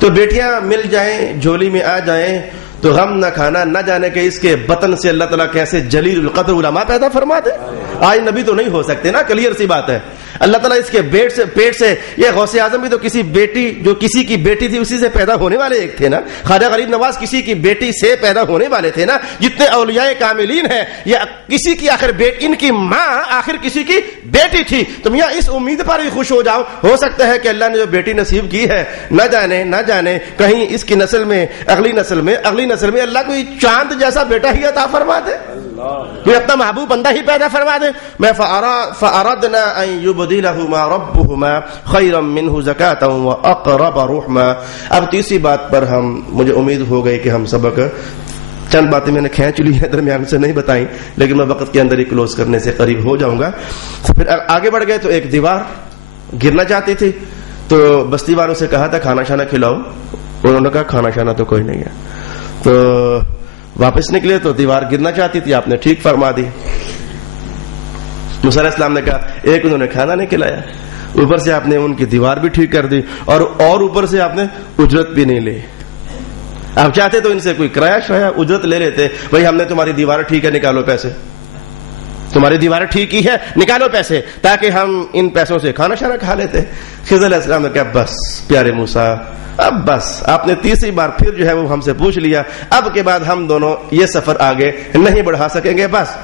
تو بیٹیاں مل جائیں، جھولی میں آ جائیں تو غم نہ کھانا، نہ جانے کہ اس کے بطن سے اللہ تعالیٰ کیسے جلیل القدر علماء پیدا فرما دے. آج نبی تو نہیں ہو سکتے نا، کلیئر سی بات ہے. اللہ تعالیٰ اس کے پیٹ سے یہ غوث اعظم بھی تو کسی بیٹی جو کسی کی بیٹی تھی اسی سے پیدا ہونے والے ایک تھے نا. خواجہ غریب نواز کسی کی بیٹی سے پیدا ہونے والے تھے نا. جتنے اولیاء کاملین ہیں یہ کسی کی آخر ان کی ماں آخر کسی کی بیٹی تھی. تم یہاں اس امید پر بھی خوش ہو جاؤ، ہو سکتا ہے کہ اللہ نے جو بیٹی نصیب کی ہے نہ جانے کہیں اس کی نسل میں اگلی نسل میں اللہ کوئی چاند جیسا بیٹا ہی عطا فرما دے، کوئی اپنا محبوب بندہ ہی پیدا فرما دے. میں فَأَرَدْنَا أَن يُبْدِلَهُمَا رَبُّهُمَا خَيْرًا مِّنْهُ زَكَاةً وَأَقْرَبَ رُحْمًا. اب تیسری بات پر مجھے امید ہو گئی کہ ہم سبق چند باتیں میں نے کھینچ لی ہیں درمیان سے نہیں بتائیں لیکن میں وقت کے اندر ہی کلوز کرنے سے قریب ہو جاؤں گا. پھر آگے بڑھ گئے تو ایک دیوار گرنا چاہتی تھی تو بستی والوں سے کہا تھا کھانا شانا کھلاؤ، انہوں نے کہا کھانا شانا تو کوئی نہیں ہے. تو واپس نکلے تو دیوار گرنا چاہتی تھی، آپ نے ٹھیک فرما دی. موسیٰ علیہ السلام نے کہا ایک انہوں نے کھانا نہیں کھلایا، اوپر سے آپ نے ان کی دیوار بھی ٹھیک کر دی اور اوپر سے آپ نے اجرت بھی نہیں لی. آپ چاہتے تو ان سے کوئی کرایہ اجرت لے لیتے، بھائی ہم نے تمہاری دیوار ٹھیک ہے نکالو پیسے، تمہاری دیوار ٹھیک ہی ہے نکالو پیسے، تاکہ ہم ان پیسوں سے کھانا شانا کھا لیتے. خضر علیہ السلام نے کہا بس پیارے موسیٰ اب بس آپ نے تیسری بار پھر جو ہے وہ ہم سے پوچھ لیا، اب کے بعد ہم دونوں یہ سفر آگے نہیں بڑھا سکیں گے. بس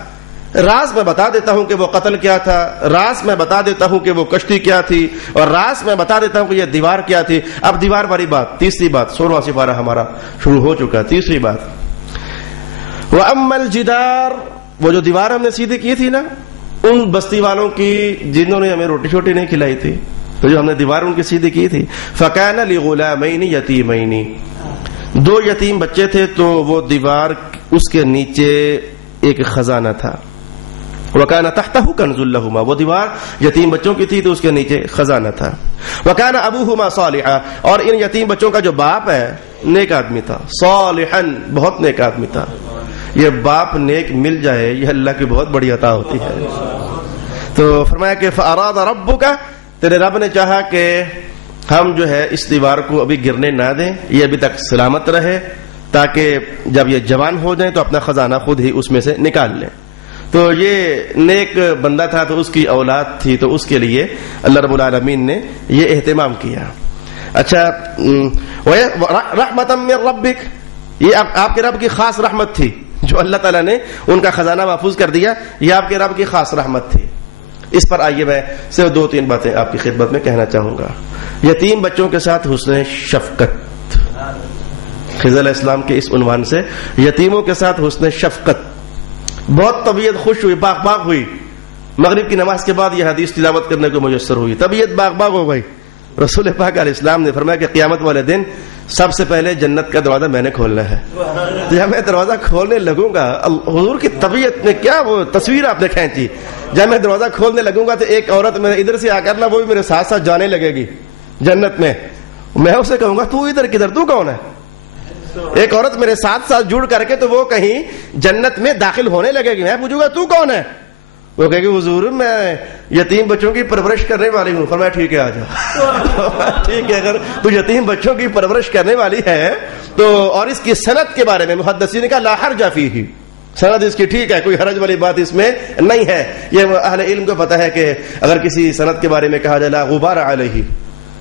راز میں بتا دیتا ہوں کہ وہ قتل کیا تھا، راز میں بتا دیتا ہوں کہ وہ کشتی کیا تھی، اور راز میں بتا دیتا ہوں کہ یہ دیوار کیا تھی. اب دیوار والی بات، تیسری بات، 16واں سپارہ ہمارا شروع ہو چکا. تیسری بات، وَأَمَّا الْجِدَارُ، وہ جو دیوار ہم نے سیدھی کی تھی نا ان بستی والوں کی جنہوں نے ہمیں روٹی چھوٹی نہیں کھلائی تھی، تو جو ہم نے دیوار ان کی سیدھی کی تھی، فَكَانَ لِغُلَامَيْنِ يَتِيمَيْنِ، 2 یتیم بچے تھے، تو وہ دیوار اس کے نیچے ایک خزانہ تھا. وَكَانَ تَحْتَهُ كَنْزٌ لَهُمَا، وہ دیوار یتیم بچوں کی تھی تو اس کے نیچے خزانہ تھا. وَكَانَ أَبُوهُمَا صَالِحًا، اور ان یتیم بچوں کا جو باپ ہے نیک آدمی تھا. صالحًا، بہت نیک آدمی تھا. یہ باپ نیک مل جائے یہ اللہ کی بہت بڑی عطا ہوتی ہے. تو فرمایا کہ فَأَرَادَ رَبُّكَ، تیرے رب نے چاہا کہ ہم جو ہے اس دیوار کو ابھی گرنے نہ دیں، یہ ابھی تک سلامت رہے، تاکہ جب یہ جوان ہو جائیں تو اپنا خزانہ خود ہی اس میں سے نکال لیں. تو یہ نیک بندہ تھا، تو اس کی اولاد تھی، تو اس کے لیے اللہ رب العالمین نے یہ اہتمام کیا. اچھا، رحمتا من ربک، یہ آپ کے رب کی خاص رحمت تھی جو اللہ تعالیٰ نے ان کا خزانہ محفوظ کر دیا. یہ آپ کے رب کی خاص رحمت تھی. اس پر آئیے میں صرف 2-3 باتیں آپ کی خدمت میں کہنا چاہوں گا. یتیم بچوں کے ساتھ حسن شفقت، خضر علیہ السلام کے اس عنوان سے یتیموں کے ساتھ حسن شفقت. بہت طبیعت خوش ہوئی، باغ باغ ہوئی. مغرب کی نماز کے بعد یہ حدیث تلاوت کرنے کو میسر ہوئی، طبیعت باغ باغ ہو گئی. رسول پاک علیہ السلام نے فرمایا کہ قیامت والے دن سب سے پہلے جنت کا دروازہ میں نے کھولنا ہے. جب میں دروازہ کھولنے لگوں گا، حضور کی طبیعت میں کیا وہ تصویر آپ نے کھینچی. جب میں دروازہ کھولنے لگوں گا تو ایک عورت میں ادھر سے آ کر نا وہ بھی میرے ساتھ ساتھ جانے لگے گی جنت میں. میں اسے کہوں گا تو ادھر کدھر، تو کون ہے؟ ایک عورت میرے ساتھ ساتھ جڑ کر کے تو وہ کہیں جنت میں داخل ہونے لگے گی. میں پوچھوں گا تو کون ہے؟ وہ کہے گی حضور میں یتیم بچوں کی پرورش کرنے والی ہوں. فرمایا ٹھیک ہے آ جاؤ. ٹھیک ہے، اگر تو یتیم بچوں کی پرورش کرنے والی ہے تو، اور اس کی سند کے بارے میں محدثین کا لا حرج فیہ، سند اس کی ٹھیک ہے، کوئی حرج والی بات اس میں نہیں ہے. یہ اہل علم کو پتہ ہے کہ اگر کسی سند کے بارے میں کہا جائے لا غبار علیہ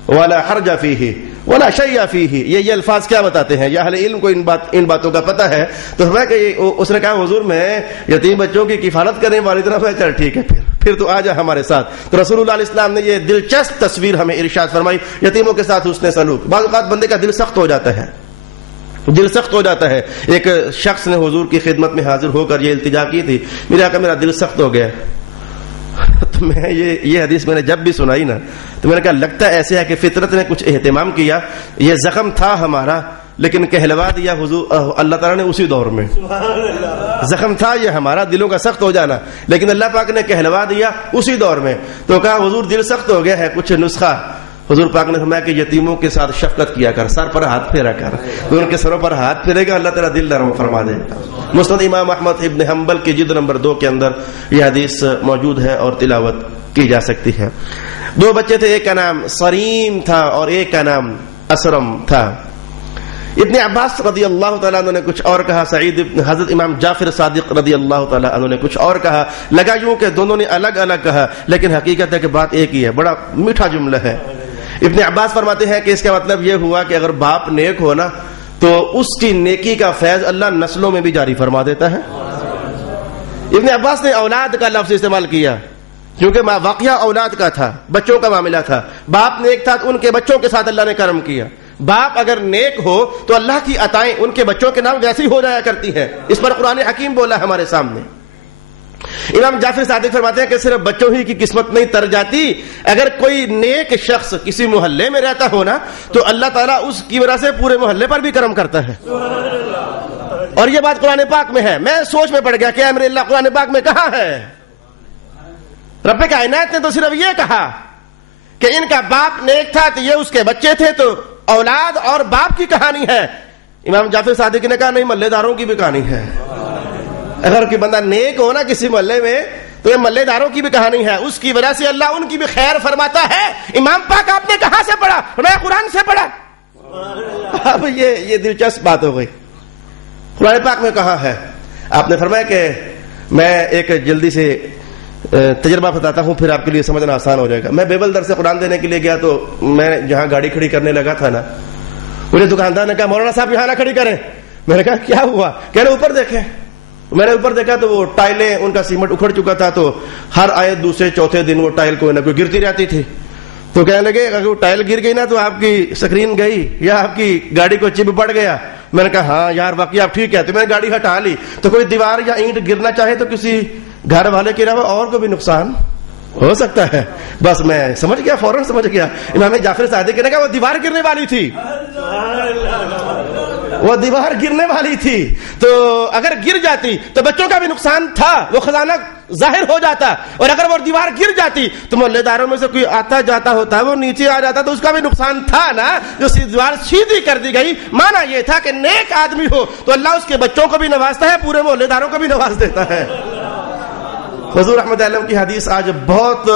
ولا حرج فیہ ولا شیء فیہ، یہ الفاظ کیا بتاتے ہیں؟ یہ اہل علم کو ان باتوں کا پتہ ہے. تو فرمایا کہ اس نے کہا حضور میں یتیم بچوں کی کفالت کرنے والی طرف ہے. چل ٹھیک ہے، پھر تو آ جا ہمارے ساتھ. تو رسول اللہ علیہ السلام نے یہ دلچسپ تصویر ہمیں ارشاد فرمائی یتیموں کے ساتھ حسن سلوک. بعض اوقات بندے کا دل سخت ہو جاتا ہے، دل سخت ہو جاتا ہے. ایک شخص نے حضور کی خدمت میں حاضر ہو کر یہ التجا کی تھی، میرے آقا میرا دل سخت ہو گیا. تو میں یہ حدیث میں نے جب بھی سنائی نا تو میں نے کہا لگتا ایسے ہے کہ فطرت نے کچھ اہتمام کیا. یہ زخم تھا ہمارا لیکن کہلوا دیا حضور اللہ تعالیٰ نے اسی دور میں. زخم تھا یہ ہمارا دلوں کا سخت ہو جانا، لیکن اللہ پاک نے کہلوا دیا اسی دور میں. تو کہا حضور دل سخت ہو گیا ہے، کچھ نسخہ. حضور پاک نے فرمایا کہ یتیموں کے ساتھ شفقت کیا کر، سر پر ہاتھ پھیرا کر. تو ان کے سروں پر ہاتھ پھیرے گا اللہ تعالیٰ دل نرم فرما دے گا. مسند امام احمد ابن حنبل کی جلد نمبر 2 کے اندر یہ حدیث موجود ہے اور تلاوت کی جا سکتی ہے. 2 بچے تھے، ایک کا نام سریم تھا اور ایک کا نام اسرم تھا. ابن عباس رضی اللہ تعالیٰ عنہ نے کچھ اور کہا، حضرت امام جعفر صادق رضی اللہ تعالیٰ عنہ نے کچھ اور کہا. لگا یوں کہ دونوں نے الگ الگ کہا، لیکن حقیقت ہے کہ بات ایک ہی ہے. بڑا میٹھا جملہ ہے. ابن عباس فرماتے ہیں کہ اس کا مطلب یہ ہوا کہ اگر باپ نیک ہو نا تو اس کی نیکی کا فیض اللہ نسلوں میں بھی جاری فرما دیتا ہے. ابن عباس نے اولاد کا لفظ استعمال کیا کیونکہ واقعہ اولاد کا تھا، بچوں کا معاملہ تھا. باپ نیک تھا تو ان کے بچوں کے ساتھ اللہ نے کرم کیا. باپ اگر نیک ہو تو اللہ کی عطائیں ان کے بچوں کے نام ویسی ہو جایا کرتی ہیں. اس پر قرآن حکیم بولا ہمارے سامنے. امام جعفر صادق فرماتے ہیں کہ صرف بچوں ہی کی قسمت نہیں تر جاتی، اگر کوئی نیک شخص کسی محلے میں رہتا ہو نا تو اللہ تعالیٰ اس کی وجہ سے پورے محلے پر بھی کرم کرتا ہے. اور یہ بات قرآن پاک میں ہے. میں سوچ میں پڑ گیا کہ امر اللہ قرآن پاک میں کہاں ہے؟ رب کائنات نے تو صرف یہ کہا کہ ان کا باپ نیک تھا تو یہ اس کے بچے تھے، تو اولاد اور باپ کی کہانی ہے. امام جعفر صادق نے کہا نہیں، محلے داروں کی بھی کہانی ہے. اگر کوئی بندہ نیک ہو نا کسی محلے میں تو یہ محلے داروں کی بھی کہانی ہے، اس کی وجہ سے اللہ ان کی بھی خیر فرماتا ہے. امام پاک آپ نے کہاں سے پڑھا؟ میں قرآن سے پڑھا. اب یہ دلچسپ بات ہو گئی. قرآن پاک میں کہاں ہے؟ آپ نے فرمایا کہ میں ایک جلدی سے تجربہ بتاتا ہوں پھر آپ کے لیے سمجھنا آسان ہو جائے گا. میں بیبل در سے قرآن دینے کے لیے گیا تو میں جہاں گاڑی کھڑی کرنے لگا تھا نا مجھے دکاندار نے کہا مولانا صاحب یہاں نہ کھڑی کریں. میں نے کہا کیا ہوا؟ کہہ رہے اوپر دیکھیں. میں نے اوپر دیکھا تو وہ ٹائلیں ان کا سیمنٹ اکھڑ چکا تھا, تو ہر آئے دوسرے چوتھے دن وہ ٹائل کوئی نہ کوئی گرتی رہتی تھی. تو کہنے لگے اگر وہ ٹائل گر گئی نا تو آپ کی اسکرین گئی یا آپ کی گاڑی کو چپ پڑ گیا. میں نے کہا ہاں یار واقعی آپ ٹھیک ہے. تو میں نے گاڑی ہٹا لی. تو کوئی دیوار یا اینٹ گرنا چاہے تو کسی گھر والے کے علاوہ اور کو بھی نقصان ہو سکتا ہے. بس میں سمجھ گیا, فوراً سمجھ گیا. امام جعفر صادق نے کہا وہ دیوار گرنے والی تھی, وہ دیوار گرنے والی تھی. تو اگر گر جاتی تو بچوں کا بھی نقصان تھا, وہ خزانہ ظاہر ہو جاتا. اور اگر وہ دیوار گر جاتی تو محلے داروں میں سے کوئی آتا جاتا ہوتا, وہ نیچے آ جاتا تو اس کا بھی نقصان تھا نا. جو دیوار سیدھی کر دی گئی, مانا یہ تھا کہ نیک آدمی ہو تو اللہ اس کے بچوں کو بھی نوازتا ہے, پورے محلے داروں کو بھی نواز دیتا ہے. حضور رحمۃ اللہ علیہ کی حدیث آج بہت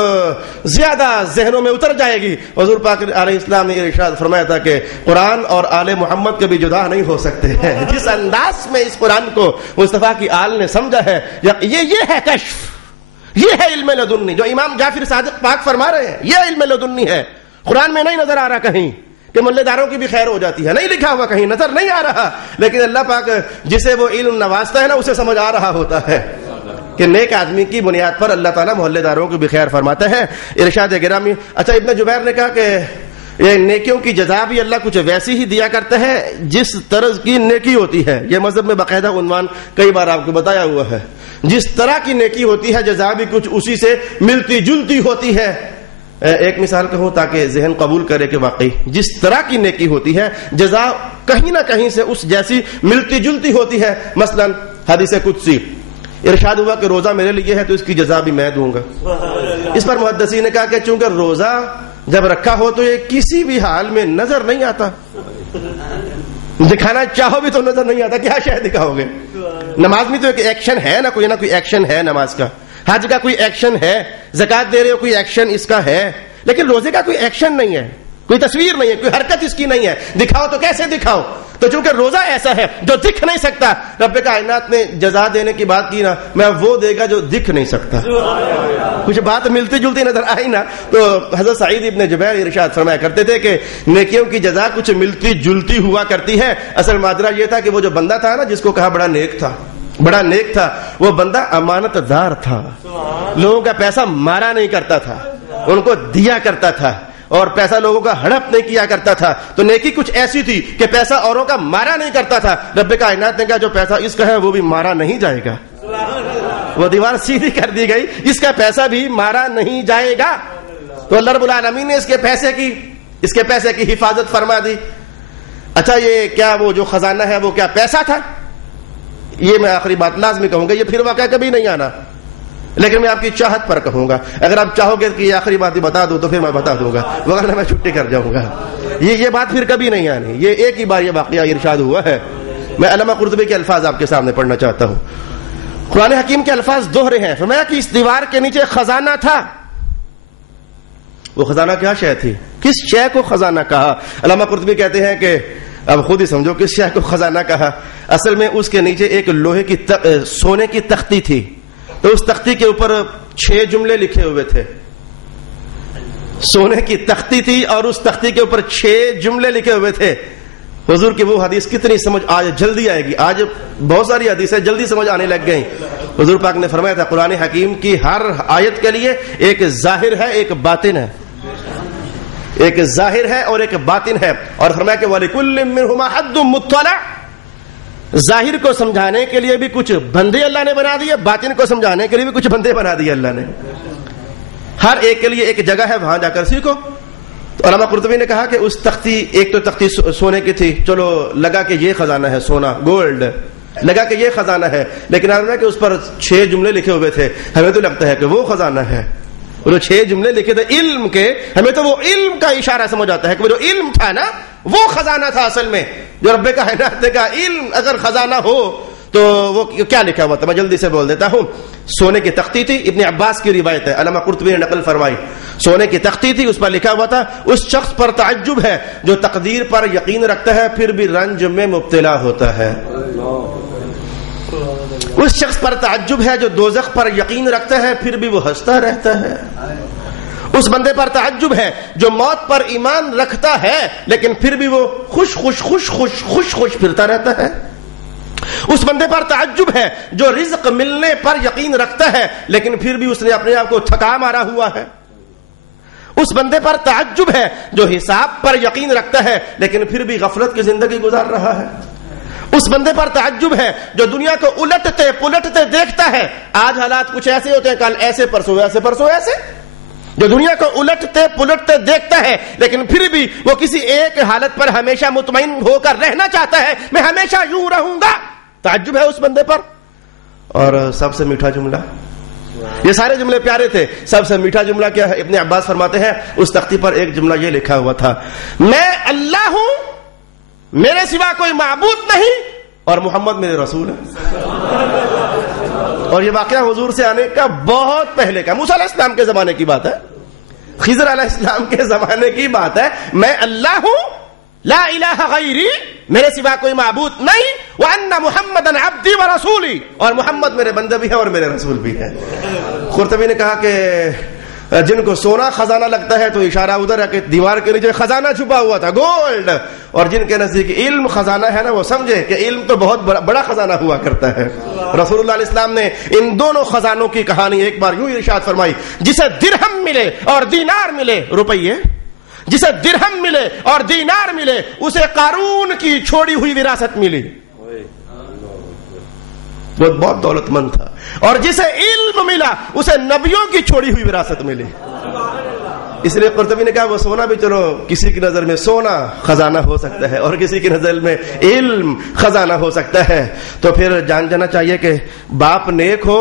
زیادہ ذہنوں میں اتر جائے گی. حضور پاک علیہ السلام نے ارشاد فرمایا تھا کہ قرآن اور آل محمد کبھی جدا نہیں ہو سکتے ہیں. جس انداز میں اس قرآن کو مصطفیٰ کی آل نے سمجھا ہے, یہ ہے کشف, یہ ہے علم لدنی جو امام جعفر صادق پاک فرما رہے ہیں. یہ علم لدنی ہے. قرآن میں نہیں نظر آ رہا کہیں کہ ملے داروں کی بھی خیر ہو جاتی ہے, نہیں لکھا ہوا کہیں, نظر نہیں آ رہا. لیکن اللہ پاک جسے وہ علم نوازتا ہے نا, اسے سمجھ آ رہا ہوتا ہے کہ نیک آدمی کی بنیاد پر اللہ تعالیٰ محلے داروں کو بھی خیر فرماتا ہے. ارشاد گرامی. اچھا, ابن جبیر نے کہا کہ یہ نیکیوں کی جزا بھی اللہ کچھ ویسی ہی دیا کرتا ہے جس طرح کی نیکی ہوتی ہے. یہ مذہب میں باقاعدہ عنوان کئی بار آپ کو بتایا ہوا ہے. جس طرح کی نیکی ہوتی ہے جزا بھی کچھ اسی سے ملتی جلتی ہوتی ہے. ایک مثال کہوں تاکہ ذہن قبول کرے کہ واقعی جس طرح کی نیکی ہوتی ہے جزا کہیں نہ کہیں سے اس جیسی ملتی جلتی ہوتی ہے. مثلا حدیث قدسی ارشاد ہوا کہ روزہ میرے لیے ہے تو اس کی جزا بھی میں دوں گا. اس پر محدثین نے کہا کہ چونکہ روزہ جب رکھا ہو تو یہ کسی بھی حال میں نظر نہیں آتا, دکھانا چاہو بھی تو نظر نہیں آتا, کیا شاید دکھاؤ گے. نماز میں تو ایک ایکشن ہے نا, کوئی نہ کوئی ایکشن ہے نماز کا, حج کا کوئی ایکشن ہے, زکات دے رہے ہو کوئی ایکشن اس کا ہے. لیکن روزے کا کوئی ایکشن نہیں ہے, کوئی تصویر نہیں ہے, کوئی حرکت اس کی نہیں ہے. دکھاؤ تو کیسے دکھاؤ. تو چونکہ روزہ ایسا ہے جو دکھ نہیں سکتا, رب کائنات نے جزا دینے کی بات کی نا, میں وہ دے گا جو دکھ نہیں سکتا. کچھ بات ملتی جلتی نظر آئی نا. تو حضرت سعید ابن جبیر ارشاد فرمایا کرتے تھے کہ نیکیوں کی جزا کچھ ملتی جلتی ہوا کرتی ہے. اصل ماجرا یہ تھا کہ وہ جو بندہ تھا نا جس کو کہا بڑا نیک تھا, بڑا نیک تھا, وہ بندہ امانت دار تھا, لوگوں کا پیسہ مارا نہیں کرتا تھا, ان کو دیا کرتا تھا, اور پیسہ لوگوں کا ہڑپ نہیں کیا کرتا تھا. تو نیکی کچھ ایسی تھی کہ پیسہ اوروں کا مارا نہیں کرتا تھا. رب کائنات نے کہا جو پیسہ اس کا ہے وہ بھی مارا نہیں جائے گا. وہ دیوار سیدھی کر دی گئی, اس کا پیسہ بھی مارا نہیں جائے گا. تو اللہ رب العالمین نے اس کے پیسے کی حفاظت فرما دی. اچھا, یہ کیا وہ جو خزانہ ہے وہ کیا پیسہ تھا؟ یہ میں آخری بات لازمی کہوں گا, یہ پھر واقعہ کبھی نہیں آنا, لیکن میں آپ کی چاہت پر کہوں گا. اگر آپ چاہو گے کہ یہ آخری بات ہی بتا دوں تو پھر میں بتا دوں گا, ورنہ میں چھٹی کر جاؤں گا. یہ بات پھر کبھی نہیں آنی. یہ ایک ہی بار یہ واقعہ ارشاد ہوا ہے. میں علامہ قرطبی کے الفاظ آپ کے سامنے پڑھنا چاہتا ہوں. قرآن حکیم کے الفاظ دوہرے ہیں. فرمایا کہ اس دیوار کے نیچے خزانہ تھا. وہ خزانہ کیا شے تھی؟ کس شے کو خزانہ کہا؟ علامہ قرطبی کہتے ہیں کہ اب خود ہی سمجھو کس شے کو خزانہ کہا. اصل میں اس کے نیچے ایک لوہے کی سونے کی تختی تھی. تو اس تختی کے اوپر 6 جملے لکھے ہوئے تھے. سونے کی تختی تھی اور اس تختی کے اوپر 6 جملے لکھے ہوئے تھے. حضور کی وہ حدیث کتنی سمجھ آج جلدی آئے گی. آج بہت ساری حدیثیں جلدی سمجھ آنے لگ گئیں. حضور پاک نے فرمایا تھا قرآن حکیم کی ہر آیت کے لیے ایک ظاہر ہے ایک باطن ہے, ایک ظاہر ہے اور ایک باطن ہے. اور فرمایا کہ وَلِكُلٍّ مِّنْهُمَا حَدٌّ مُطَّلَعٌ. ظاہر کو سمجھانے کے لیے بھی کچھ بندے اللہ نے بنا دیے, باطن کو سمجھانے کے لیے بھی کچھ بندے بنا دیے اللہ نے. ہر ایک کے لیے ایک جگہ ہے, وہاں جا کر سیکھو. تو علامہ قرطبی نے کہا کہ اس تختی, ایک تو تختی سونے کی تھی, چلو لگا کہ یہ خزانہ ہے, سونا گولڈ لگا کہ یہ خزانہ ہے, لیکن آپ نے کہ اس پر 6 جملے لکھے ہوئے تھے. ہمیں تو لگتا ہے کہ وہ خزانہ ہے. وہ جو 6 جملے لکھے تھے علم کے, ہمیں تو وہ علم کا اشارہ سمجھ آتا ہے کہ وہ جو علم تھا نا وہ خزانہ تھا اصل میں. جو رب کائنات کا علم اگر خزانہ ہو تو وہ کیا لکھا ہوا تھا؟ میں جلدی سے بول دیتا ہوں. سونے کی تختی تھی, ابن عباس کی روایت ہے, علامہ قرطبی نے نقل فرمائی. سونے کی تختی تھی, اس پر لکھا ہوا تھا اس شخص پر تعجب ہے جو تقدیر پر یقین رکھتا ہے پھر بھی رنج میں مبتلا ہوتا ہے. اس شخص پر تعجب ہے جو دوزخ پر یقین رکھتا ہے پھر بھی وہ ہنستا رہتا ہے. اس بندے پر تعجب ہے جو موت پر ایمان رکھتا ہے لیکن پھر بھی وہ خوش پھرتا رہتا ہے. اس بندے پر تعجب ہے جو رزق ملنے پر یقین رکھتا ہے لیکن پھر بھی اس نے اپنے آپ کو تھکا مارا ہوا ہے. اس بندے پر تعجب ہے جو حساب پر یقین رکھتا ہے لیکن پھر بھی غفلت کی زندگی گزار رہا ہے. اس بندے پر تعجب ہے جو دنیا کو الٹتے پلٹتے دیکھتا ہے. آج حالات کچھ ایسے ہوتے ہیں, کل ایسے, پرسوں ایسے, پرسوں ایسے. جو دنیا کو الٹتے پلٹتے دیکھتا ہے لیکن پھر بھی وہ کسی ایک حالت پر ہمیشہ مطمئن ہو کر رہنا چاہتا ہے, میں ہمیشہ یوں رہوں گا. تعجب ہے اس بندے پر. اور سب سے میٹھا جملہ, یہ سارے جملے پیارے تھے, سب سے میٹھا جملہ کیا ہے؟ ابن عباس فرماتے ہیں اس تختی پر ایک جملہ یہ لکھا ہوا تھا, میں اللہ ہوں, میرے سوا کوئی معبود نہیں, اور محمد میرے رسول ہے. اور یہ واقعہ حضور سے آنے کا بہت پہلے کا, موسیٰ علیہ السلام کے زمانے کی بات ہے, خضر علیہ السلام کے زمانے کی بات ہے. میں اللہ ہوں, لا الہ غیری, میرے سوا کوئی معبود نہیں, وان محمدًا عبدی ورسولی, اور محمد میرے بندہ بھی ہے اور میرے رسول بھی ہے. قرطبی نے کہا کہ جن کو سونا خزانہ لگتا ہے تو اشارہ ادھر ہے کہ دیوار کے نیچے خزانہ چھپا ہوا تھا, گولڈ, اور جن کے نزدیک علم خزانہ ہے نا, وہ سمجھے کہ علم تو بہت بڑا خزانہ ہوا کرتا ہے. رسول اللہ علیہ السلام نے ان دونوں خزانوں کی کہانی ایک بار یوں ارشاد فرمائی, جسے درہم ملے اور دینار ملے, روپیے, جسے درہم ملے اور دینار ملے اسے قارون کی چھوڑی ہوئی وراثت ملی, وہ بہت دولت مند تھا. اور جسے علم ملا اسے نبیوں کی چھوڑی ہوئی وراثت ملی. اس لیے قرطبی نے کہا وہ سونا بھی چلو کسی کی نظر میں سونا خزانہ ہو سکتا ہے اور کسی کی نظر میں علم خزانہ ہو سکتا ہے. تو پھر جان جانا چاہیے کہ باپ نیک ہو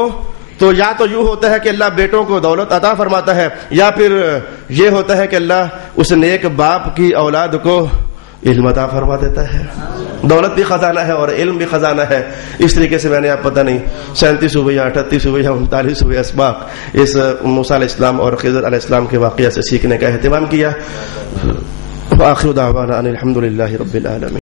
تو یا تو یوں ہوتا ہے کہ اللہ بیٹوں کو دولت عطا فرماتا ہے, یا پھر یہ ہوتا ہے کہ اللہ اس نیک باپ کی اولاد کو علم عطا فرما دیتا ہے. دولت بھی خزانہ ہے اور علم بھی خزانہ ہے. اس طریقے سے میں نے آپ پتہ نہیں 37 ہوئے یا 38 ہوئے یا 39 ہوئے اسباق اس موسیٰ علیہ السلام اور خضر علیہ السلام کے واقعہ سے سیکھنے کا اہتمام کیا. آخر دعوانا ان الحمد للہ رب العالمین.